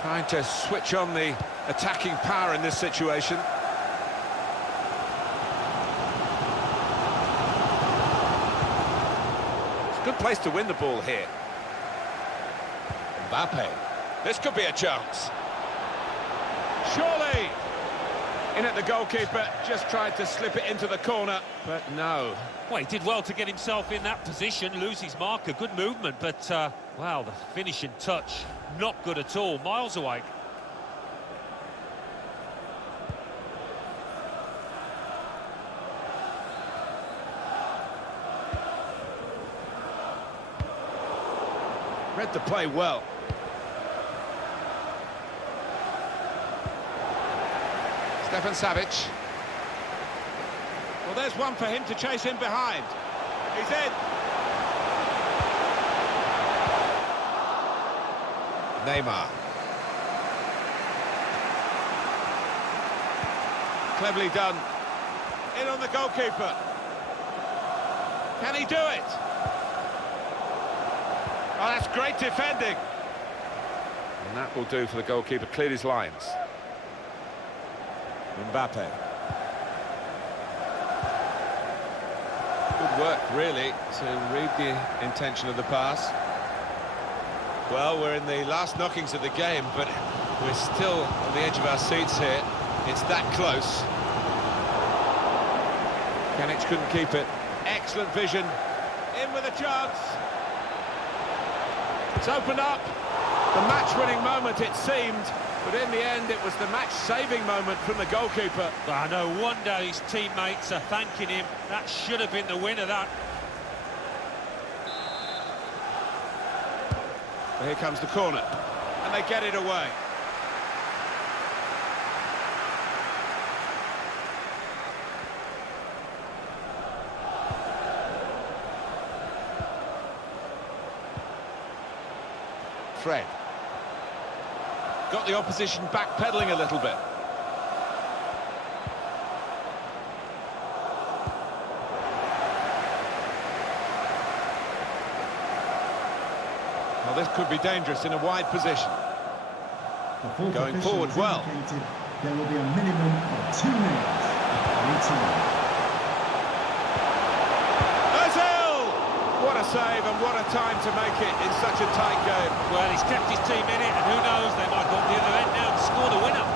Trying to switch on the attacking power in this situation. It's a good place to win the ball here. Mbappe. This could be a chance. Surely! In at the goalkeeper, just tried to slip it into the corner, but no. Well, he did well to get himself in that position, lose his marker, good movement, but, well, the finishing touch, not good at all, miles away. Read the play well. Stefan Savic. Well, there's one for him to chase in behind. He's in. Neymar. Cleverly done. In on the goalkeeper. Can he do it? Oh, that's great defending. And that will do for the goalkeeper. Cleared his lines. Mbappe. Good work, really, to read the intention of the pass. Well, we're in the last knockings of the game, but we're still on the edge of our seats here. It's that close. Pjanic couldn't keep it. Excellent vision in with a chance. It's opened up. The match-winning moment, it seemed, but in the end, it was the match-saving moment from the goalkeeper. Oh, no wonder his teammates are thanking him. That should have been the winner, that. Well, here comes the corner, and they get it away. Fred. Got the opposition backpedaling a little bit. Well, this could be dangerous in a wide position. Going forward well. There will be a minimum of 2 minutes. What a save and what a time to make it in such a tight game. Well, he's kept his team in it, and who knows, they might go up the other end now and score the winner.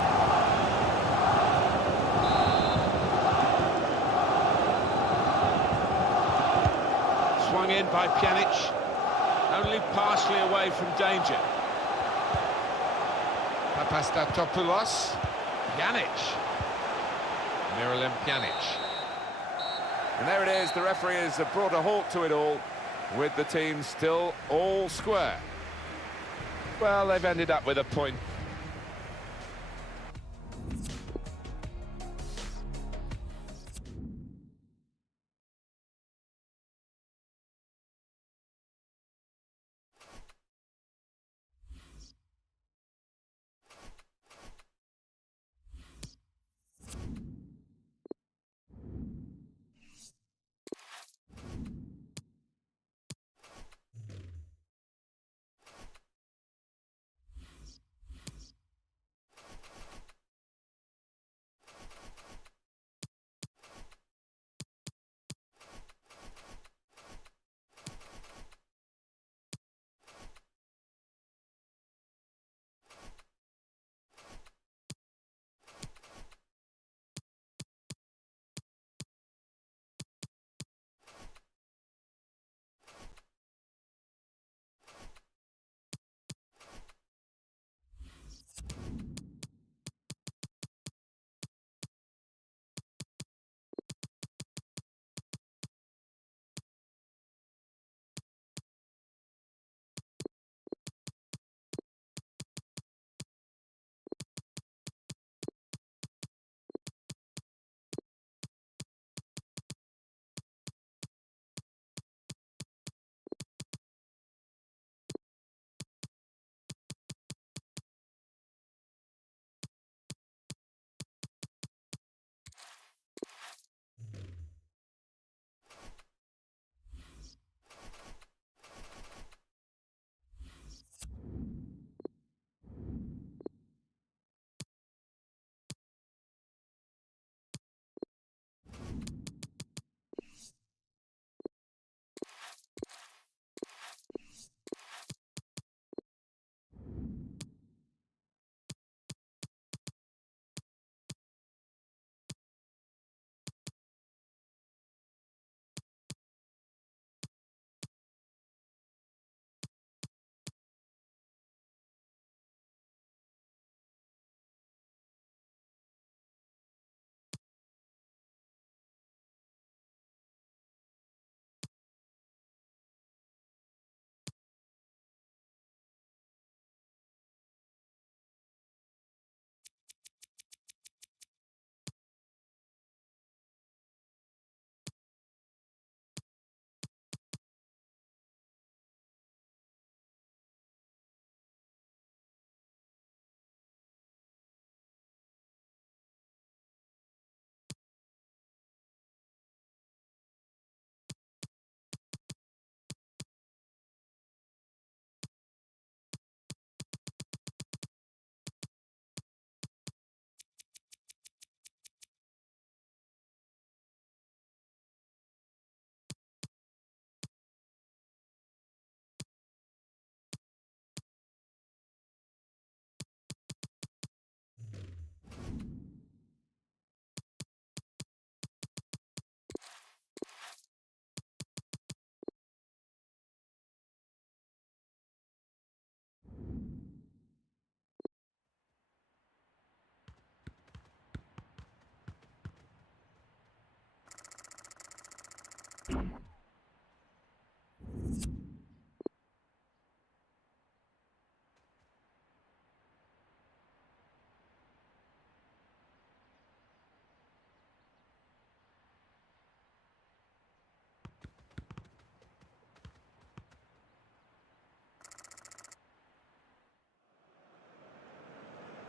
Swung in by Pjanic, only partially away from danger. Papastatopoulos, Pjanic, Miralem Pjanic. And there it is, the referee has brought a halt to it all, with the team still all square. Well, they've ended up with a point.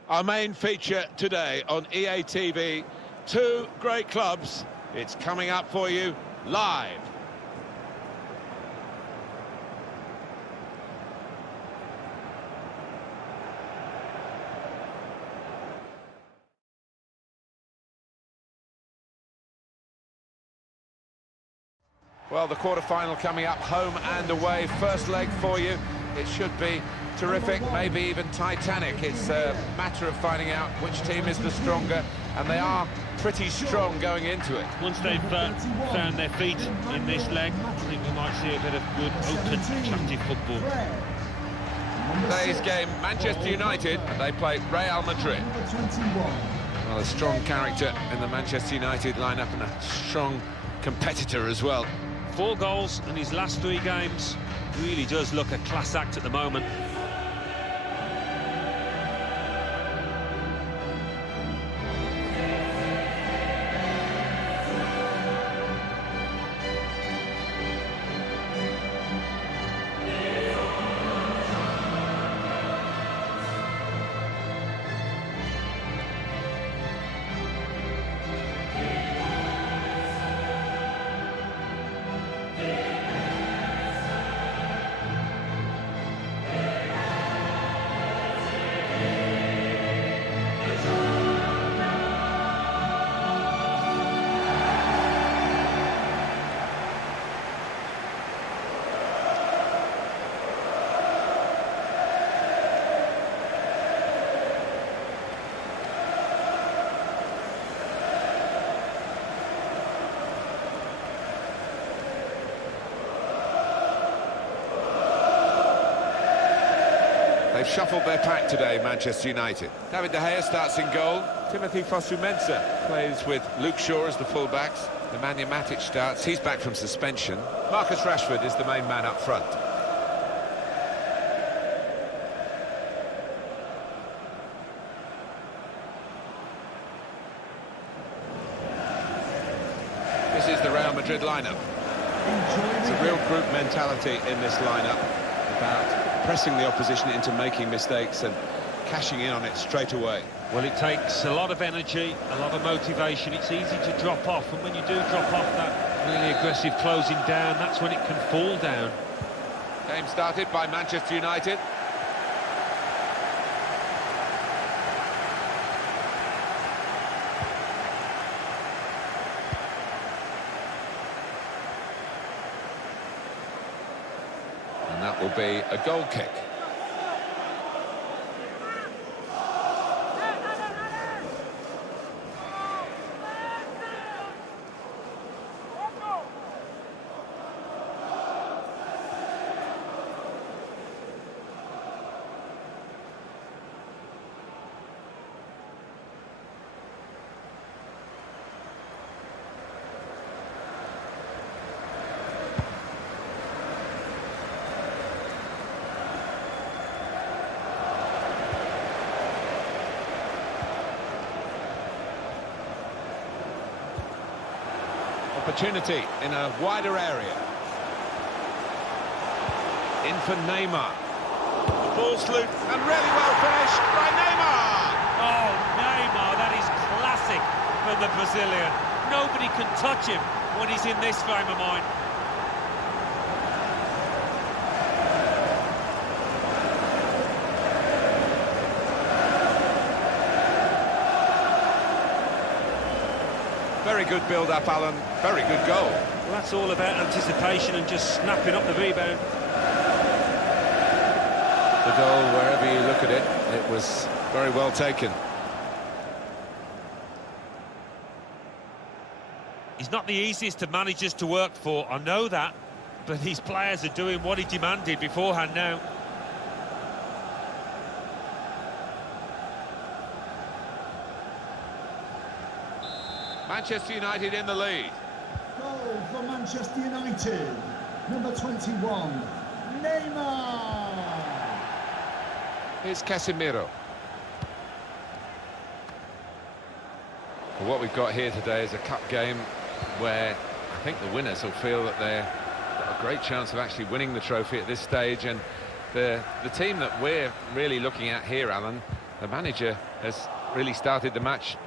Our main feature today on EA TV, two great clubs. It's coming up for you live. Well, the quarter-final coming up, home and away. First leg for you. It should be terrific, maybe even titanic. It's a matter of finding out which team is the stronger, and they are pretty strong going into it. Once they've found their feet in this leg, I think we might see a bit of good, open, attractive football. Today's game, Manchester United, they play Real Madrid. Well, a strong character in the Manchester United lineup and a strong competitor as well. 4 goals in his last 3 games. Really does look a class act at the moment. They've shuffled their pack today, Manchester United. David De Gea starts in goal. Timothy Fosu-Mensah plays with Luke Shaw as the fullbacks. Nemanja Matic starts. He's back from suspension. Marcus Rashford is the main man up front. This is the Real Madrid lineup. It's a real group mentality in this lineup about pressing the opposition into making mistakes and cashing in on it straight away. Well, it takes a lot of energy, a lot of motivation. It's easy to drop off, and when you do drop off that really aggressive closing down, that's when it can fall down. Game started by Manchester United. And that will be a goal kick. Opportunity in a wider area. In for Neymar. The ball's loose and really well finished by Neymar! Oh, Neymar, that is classic from the Brazilian. Nobody can touch him when he's in this frame of mind. Very good build-up, Alan. Very good goal. Well, that's all about anticipation and just snapping up the rebound. The goal, wherever you look at it, it was very well taken. He's not the easiest of managers to work for, I know that, but these players are doing what he demanded beforehand now. Manchester United in the lead. Goal for Manchester United. Number 21, Neymar. Here's Casemiro. Well, what we've got here today is a cup game where I think the winners will feel that they've got a great chance of actually winning the trophy at this stage, and the team that we're really looking at here, Alan, The manager has really started the match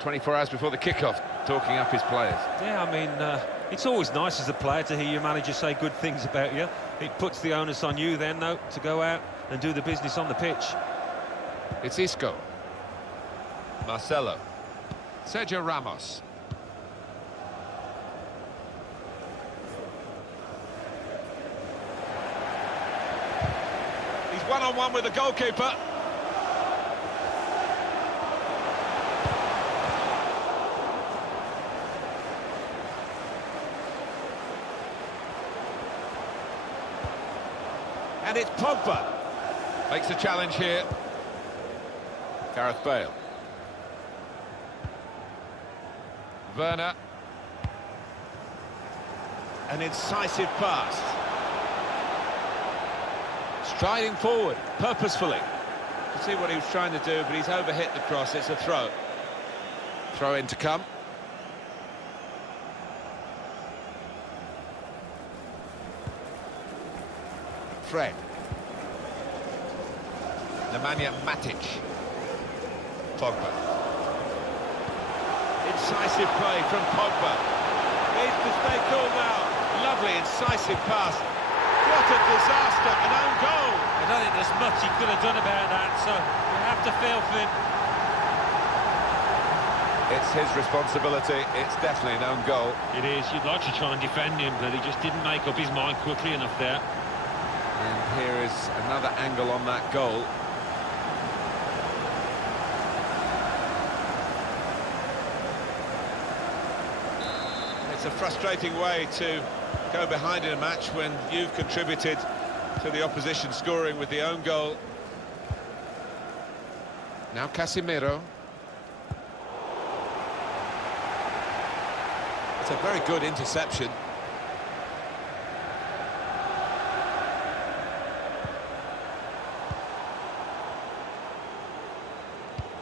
24 hours before the kickoff, talking up his players. Yeah, I mean, it's always nice as a player to hear your manager say good things about you. It puts the onus on you then, though, to go out and do the business on the pitch. It's Isco. Marcelo. Sergio Ramos. He's one-on-one with the goalkeeper. And it's Pogba. Makes a challenge here. Gareth Bale. Werner. An incisive pass. Striding forward, purposefully. You can see what he was trying to do, but he's overhit the cross. It's a throw. Throw in to come. Fred. Nemanja Matic. Pogba. Incisive play from Pogba. Needs to stay cool now. Lovely incisive pass. What a disaster, an own goal. I don't think there's much he could have done about that, so you have to feel for him. It's his responsibility. It's definitely an own goal. It is. You'd like to try and defend him, but he just didn't make up his mind quickly enough there. And here is another angle on that goal. It's a frustrating way to go behind in a match when you've contributed to the opposition scoring with the own goal. Now Casemiro. It's a very good interception.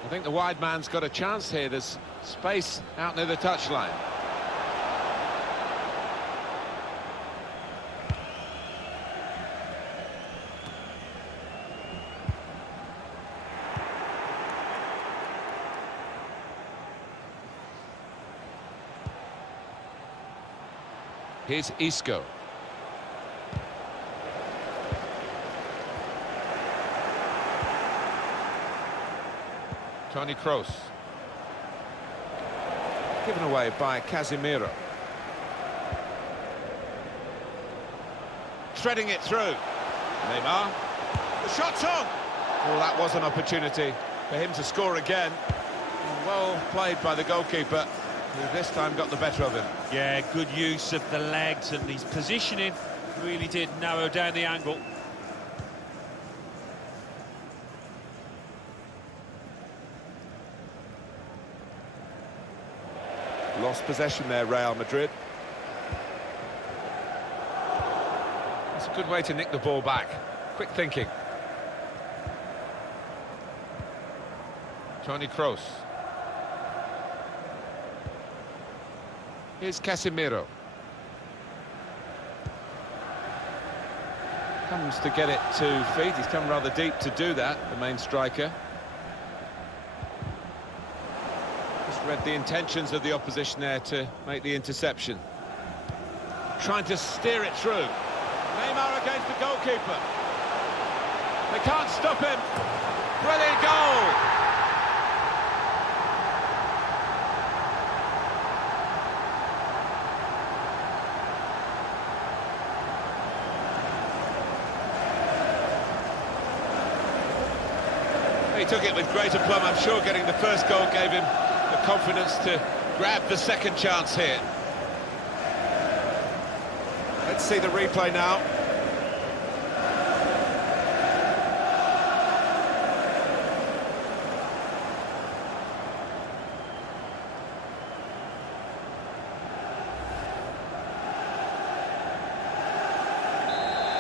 I think the wide man's got a chance here. There's space out near the touchline. Here's Isco. Toni Kroos. Given away by Casemiro. Threading it through. Neymar. The shot's on! Well, that was an opportunity for him to score again. Well played by the goalkeeper, who this time got the better of him. Yeah, good use of the legs, and his positioning really did narrow down the angle. Lost possession there, Real Madrid. It's a good way to nick the ball back. Quick thinking. Toni Kroos. Here's Casemiro. Comes to get it to feet. He's come rather deep to do that, the main striker. Just read the intentions of the opposition there to make the interception. Trying to steer it through. Neymar against the goalkeeper. They can't stop him. Brilliant goal! He took it with great aplomb. I'm sure getting the first goal gave him the confidence to grab the second chance here. Let's see the replay now.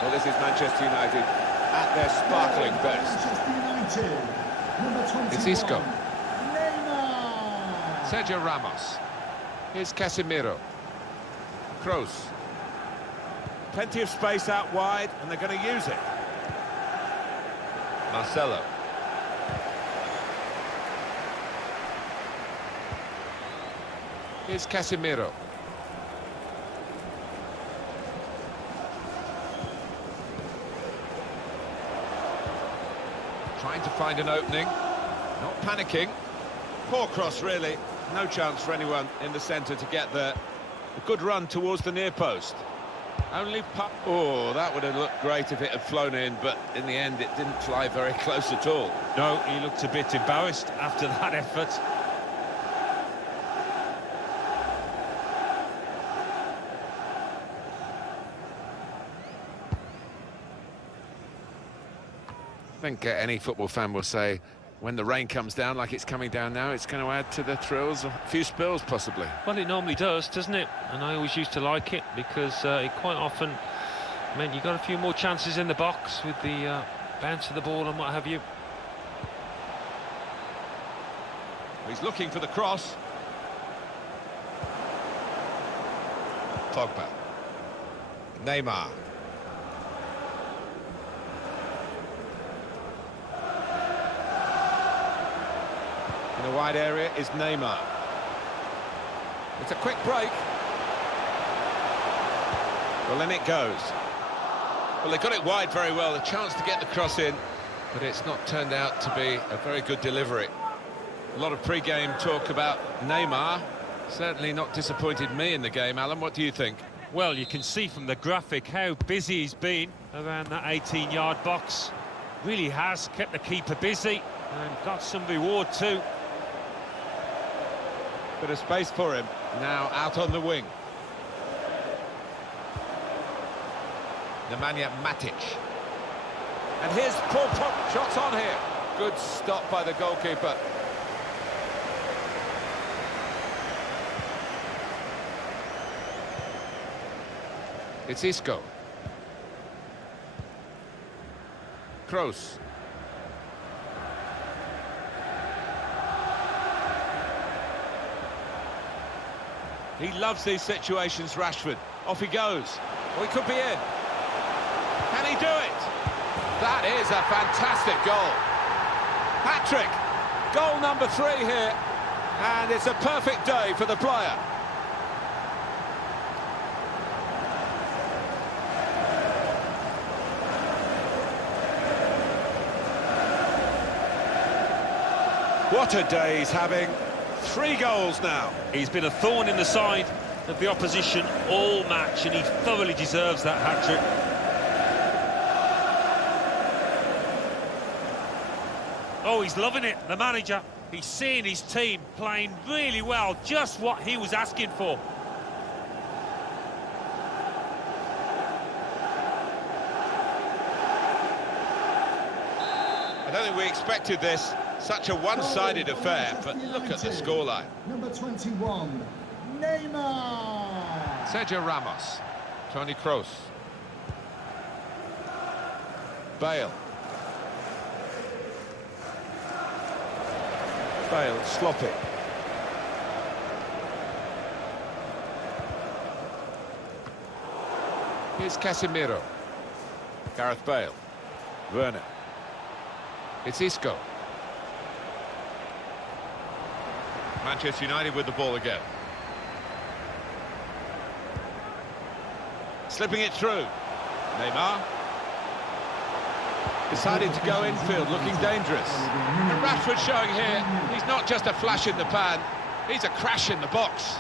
Well, this is Manchester United at their sparkling best. Manchester United. Number 21, It's Isco. Neymar. Sergio Ramos. Here's Casemiro. Kroos. Plenty of space out wide, and they're going to use it. Marcelo. Here's Casemiro. Trying to find an opening. Not panicking. Poor cross, really. No chance for anyone in the centre to get there. A good run towards the near post. Oh, that would have looked great if it had flown in, but in the end it didn't fly very close at all. No, he looked a bit embarrassed after that effort. I think any football fan will say, when the rain comes down like it's coming down now, it's going to add to the thrills, a few spills possibly. Well, it normally does, doesn't it? And I always used to like it because it quite often meant you got a few more chances in the box with the bounce of the ball and what have you. He's looking for the cross. Pogba. Neymar. In the wide area is Neymar. It's a quick break. Well, then it goes. Well, they got it wide very well, a chance to get the cross in, but it's not turned out to be a very good delivery. A lot of pre-game talk about Neymar. Certainly not disappointed me in the game, Alan. What do you think? Well, you can see from the graphic how busy he's been around that 18-yard box. Really has kept the keeper busy and got some reward too. Bit of space for him, now out on the wing. Nemanja Matic. And here's Paul Pogba. Shots on here. Good stop by the goalkeeper. It's Isco. Kroos. He loves these situations, Rashford. Off he goes. Oh, he could be in. Can he do it? That is a fantastic goal. Hat-trick. Goal number 3 here. And it's a perfect day for the player. What a day he's having. 3 goals now. He's been a thorn in the side of the opposition all match, and he thoroughly deserves that hat-trick. Oh, he's loving it, the manager. He's seeing his team playing really well, just what he was asking for. I don't think we expected this. Such a one-sided affair, but look at the scoreline. Number 21, Neymar. Sergio Ramos, Toni Kroos, Bale. Bale, sloppy. Here's Casemiro. Gareth Bale. Werner. It's Isco. Manchester United with the ball again. Slipping it through. Neymar. Decided to go infield, looking dangerous. And Rashford showing here, he's not just a flash in the pan, he's a crash in the box.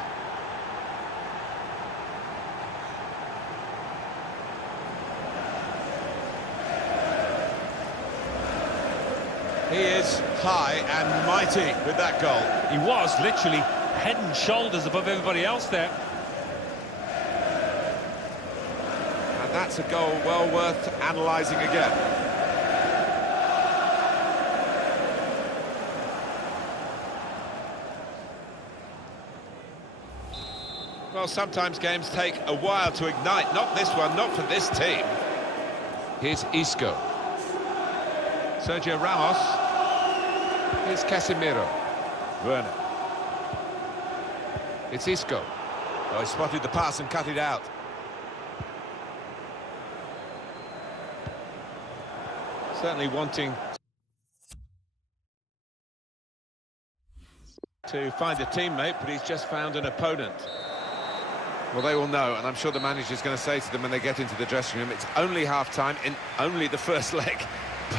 He is high and mighty with that goal. He was literally head and shoulders above everybody else there. And that's a goal well worth analysing again. Well, sometimes games take a while to ignite. Not this one, not for this team. Here's Isco. Sergio Ramos. Here's Casemiro. Werner. It's Isco. Oh, he spotted the pass and cut it out. Certainly wanting to find a teammate, but he's just found an opponent. Well, they will know, and I'm sure the manager's going to say to them when they get into the dressing room, it's only half-time in only the first leg.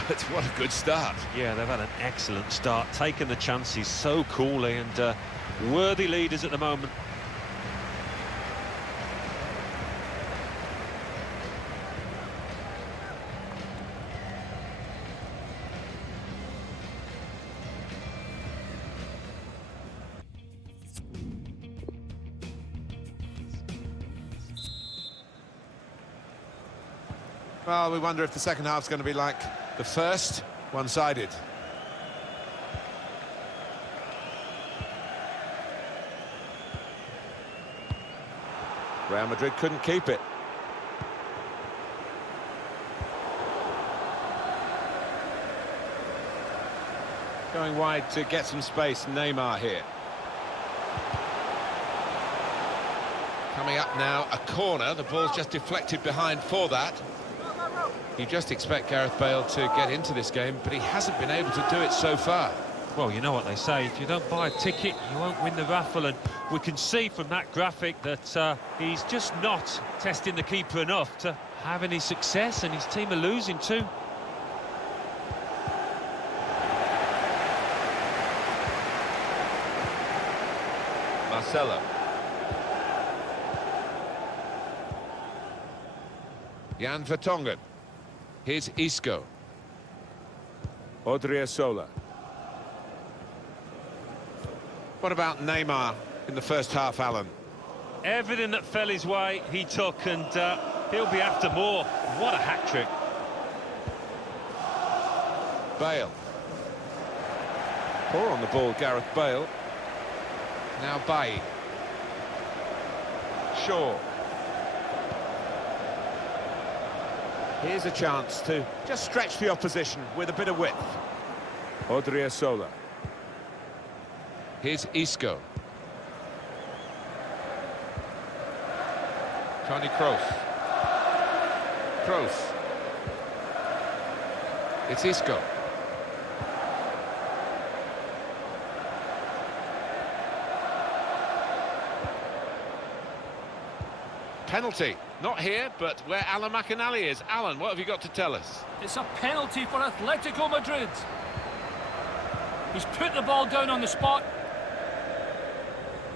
But what a good start. Yeah, they've had an excellent start, taken the chances so coolly, and worthy leaders at the moment. Well, we wonder if the second half's going to be like the first, one-sided. Real Madrid couldn't keep it. Going wide to get some space, Neymar here. Coming up now, a corner. The ball's just deflected behind for that. You just expect Gareth Bale to get into this game, but he hasn't been able to do it so far. Well, you know what they say, if you don't buy a ticket, you won't win the raffle, and we can see from that graphic that he's just not testing the keeper enough to have any success, and his team are losing too. Marcelo. Jan Vertonghen. Here's Isco. Odriozola. What about Neymar in the first half, Alan? Everything that fell his way, he took, and he'll be after more. What a hat-trick. Bale. Poor on the ball, Gareth Bale. Now Bailly. Shaw. Here's a chance to just stretch the opposition with a bit of width. Odriozola. Here's Isco. Toni Kroos. Kroos. It's Isco. Penalty. Not here, but where Alan McInally is. Alan, what have you got to tell us? It's a penalty for Atletico Madrid. He's put the ball down on the spot.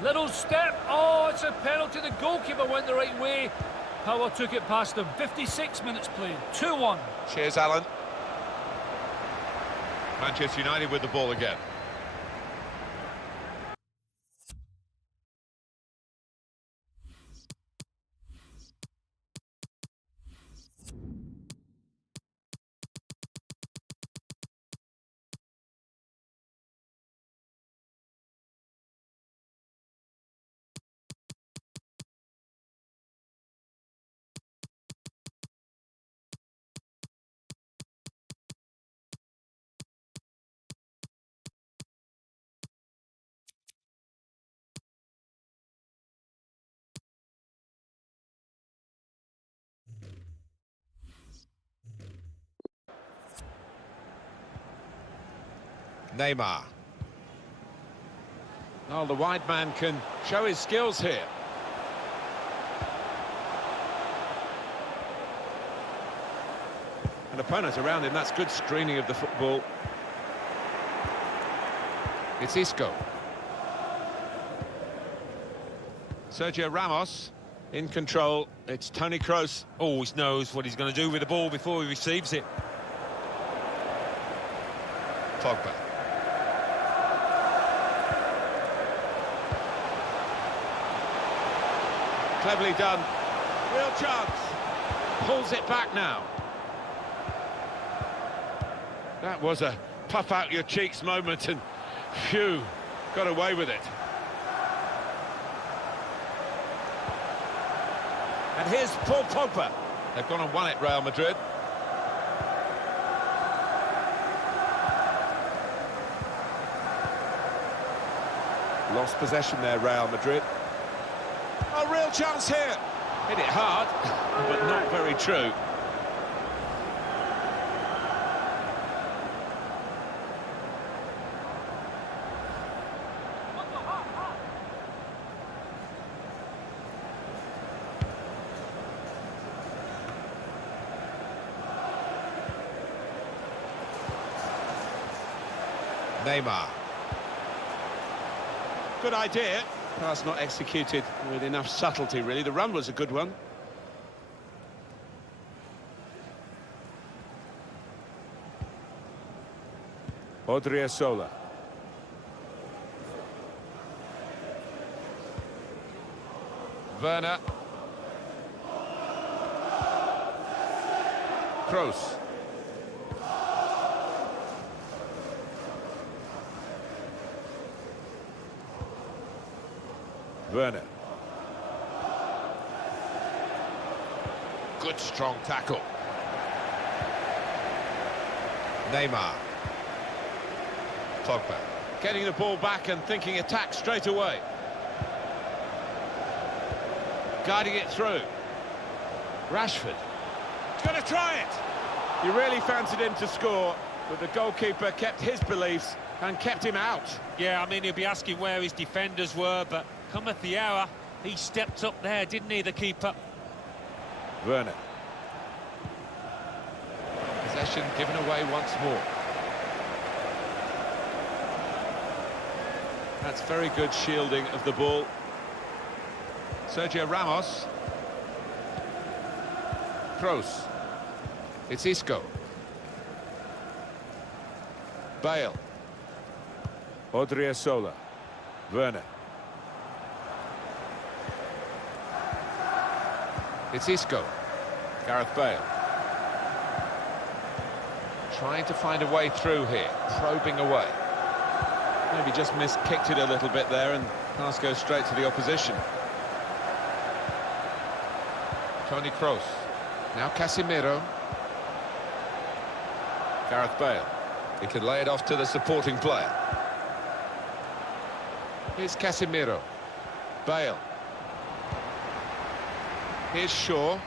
Little step. Oh, it's a penalty. The goalkeeper went the right way. Power took it past him. 56 minutes played. 2-1. Cheers, Alan. Manchester United with the ball again. Neymar. Oh, the wide man can show his skills here. An opponent around him, that's good screening of the football. It's Isco. Sergio Ramos in control. It's Toni Kroos. Always knows what he's going to do with the ball before he receives it. Pogba. Cleverly done. Real chance. Pulls it back now. That was a puff out your cheeks moment, and phew, got away with it. And here's Paul Pogba. They've gone and won it, Real Madrid. Lost possession there, Real Madrid. A real chance here. Hit it hard, but not very true. Neymar. Good idea. Pass not executed with enough subtlety, really. The run was a good one. Odriozola. Werner. Kroos. Werner. Good strong tackle. Neymar. Pogba. Getting the ball back and thinking attack straight away. Guiding it through. Rashford. He's going to try it. He really fancied him to score, but the goalkeeper kept his beliefs and kept him out. Yeah, I mean, he'll be asking where his defenders were, but cometh the hour, he stepped up there, didn't he, the keeper? Werner. Possession given away once more. That's very good shielding of the ball. Sergio Ramos. Kroos. It's Isco. Bale. Odriozola. Werner. It's Isco. Gareth Bale. Trying to find a way through here, probing away. Maybe just kicked it a little bit there, and pass goes straight to the opposition. Toni Kroos. Now Casemiro. Gareth Bale. He can lay it off to the supporting player. Here's Casemiro. Bale. Here's Shaw.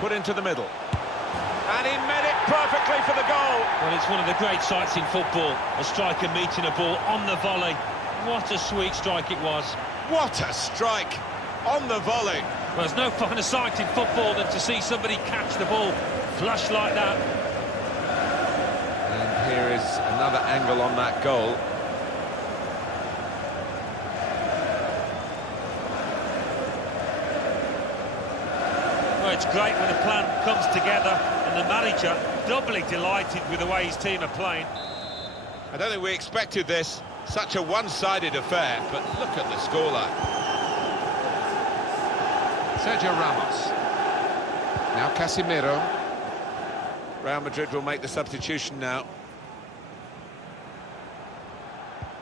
Put into the middle. And he met it perfectly for the goal. Well, it's one of the great sights in football, a striker meeting a ball on the volley. What a sweet strike it was. What a strike on the volley. Well, there's no finer sight in football than to see somebody catch the ball flush like that. And here is another angle on that goal. Well, it's great when a plan comes together and the manager doubly delighted with the way his team are playing. I don't think we expected this, such a one-sided affair, but look at the scoreline. Sergio Ramos. Now Casemiro. Real Madrid will make the substitution now.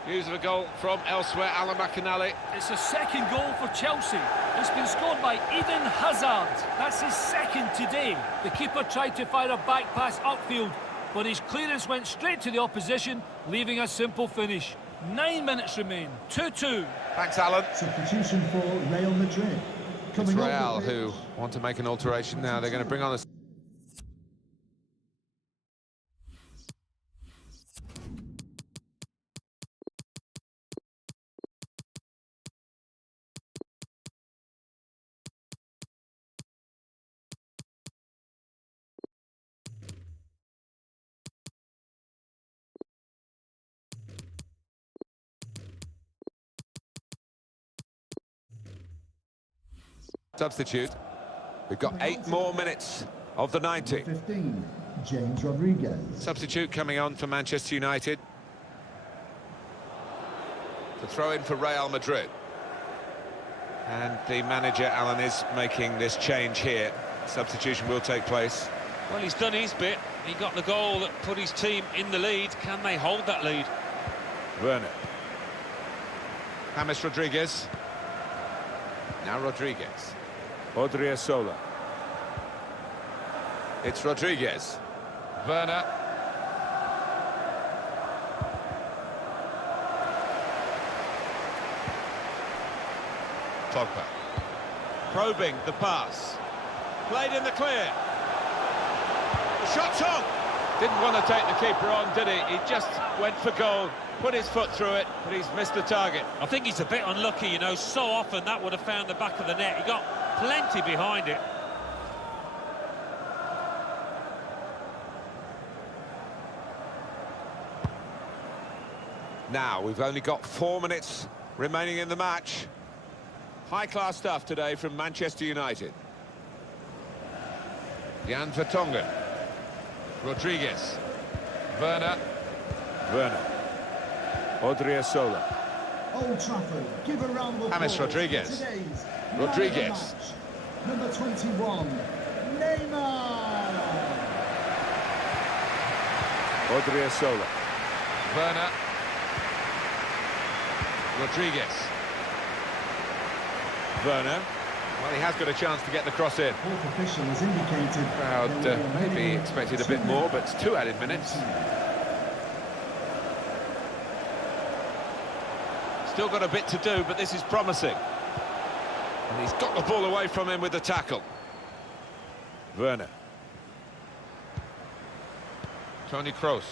News of a goal from elsewhere, Alan McInally. It's a second goal for Chelsea. It's been scored by Eden Hazard. That's his second today. The keeper tried to fire a back pass upfield, but his clearance went straight to the opposition, leaving a simple finish. 9 minutes remain. 2-2. Thanks, Alan. Substitution for Real Madrid. It's Real who want to make an alteration now. They're going to bring on a... substitute. We've got 8 more minutes of the 90. 15, James Rodriguez. Substitute coming on for Manchester United. To throw in for Real Madrid. And the manager, Alan, is making this change here. Substitution will take place. Well, he's done his bit. He got the goal that put his team in the lead. Can they hold that lead? Werner. James Rodriguez. Now Rodriguez. Odriozola. It's Rodriguez. Werner. Pogba. Probing the pass. Played in the clear. The shot's on. Didn't want to take the keeper on, did he? He just went for goal Put his foot through it, but he's missed the target. I think he's a bit unlucky, you know, so often that would have found the back of the net. He got plenty behind it. Now, we've only got 4 minutes remaining in the match. High-class stuff today from Manchester United. Jan Vertonghen. Rodriguez. Werner. Odriozola. Old Trafford, give a round of James applause Rodriguez. for today's Rodriguez. man of the match. Number 21, Neymar. Odriozola. Werner. Rodriguez. Werner. Well, he has got a chance to get the cross in. Fourth official has indicated Crowd maybe expected a bit more, but it's 2 added minutes. Still got a bit to do, but this is promising. And he's got the ball away from him with the tackle. Werner. Toni Kroos.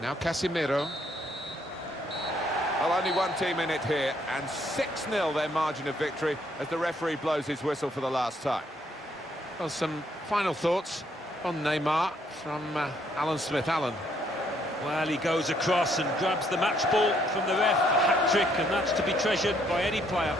Now Casemiro. Well, only one team in it here, and 6-0 their margin of victory as the referee blows his whistle for the last time. Well, some final thoughts on Neymar from Alan Smith. Alan. Well, he goes across and grabs the match ball from the ref, a hat-trick, and that's to be treasured by any player.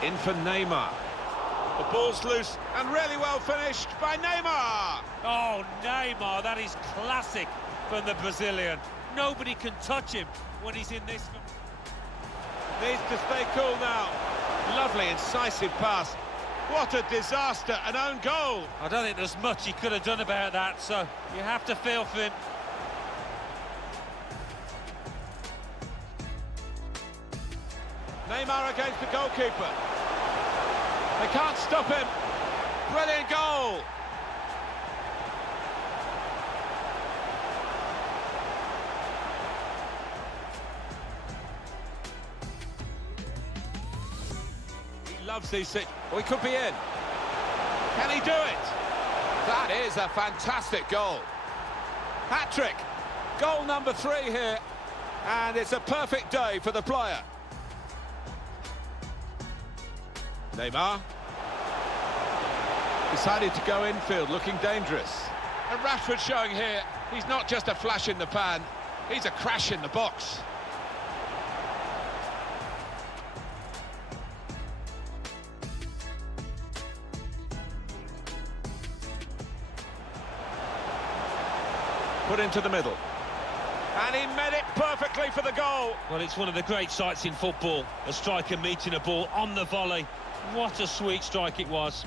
In for Neymar. The ball's loose and really well finished by Neymar. Oh, Neymar, that is classic from the Brazilian. Nobody can touch him when he's in this. Needs to stay cool now. Lovely, incisive pass. What a disaster, an own goal. I don't think there's much he could have done about that, so you have to feel for him. Neymar against the goalkeeper. They can't stop him. Brilliant goal. He loves these situations. Oh, he could be in. Can he do it? That is a fantastic goal. Hat-trick. Goal number 3 here. And it's a perfect day for the player. Neymar decided to go infield, looking dangerous. And Rashford showing here, he's not just a flash in the pan, he's a crash in the box. Put into the middle. And he met it perfectly for the goal. Well, it's one of the great sights in football, a striker meeting a ball on the volley. What a sweet strike it was.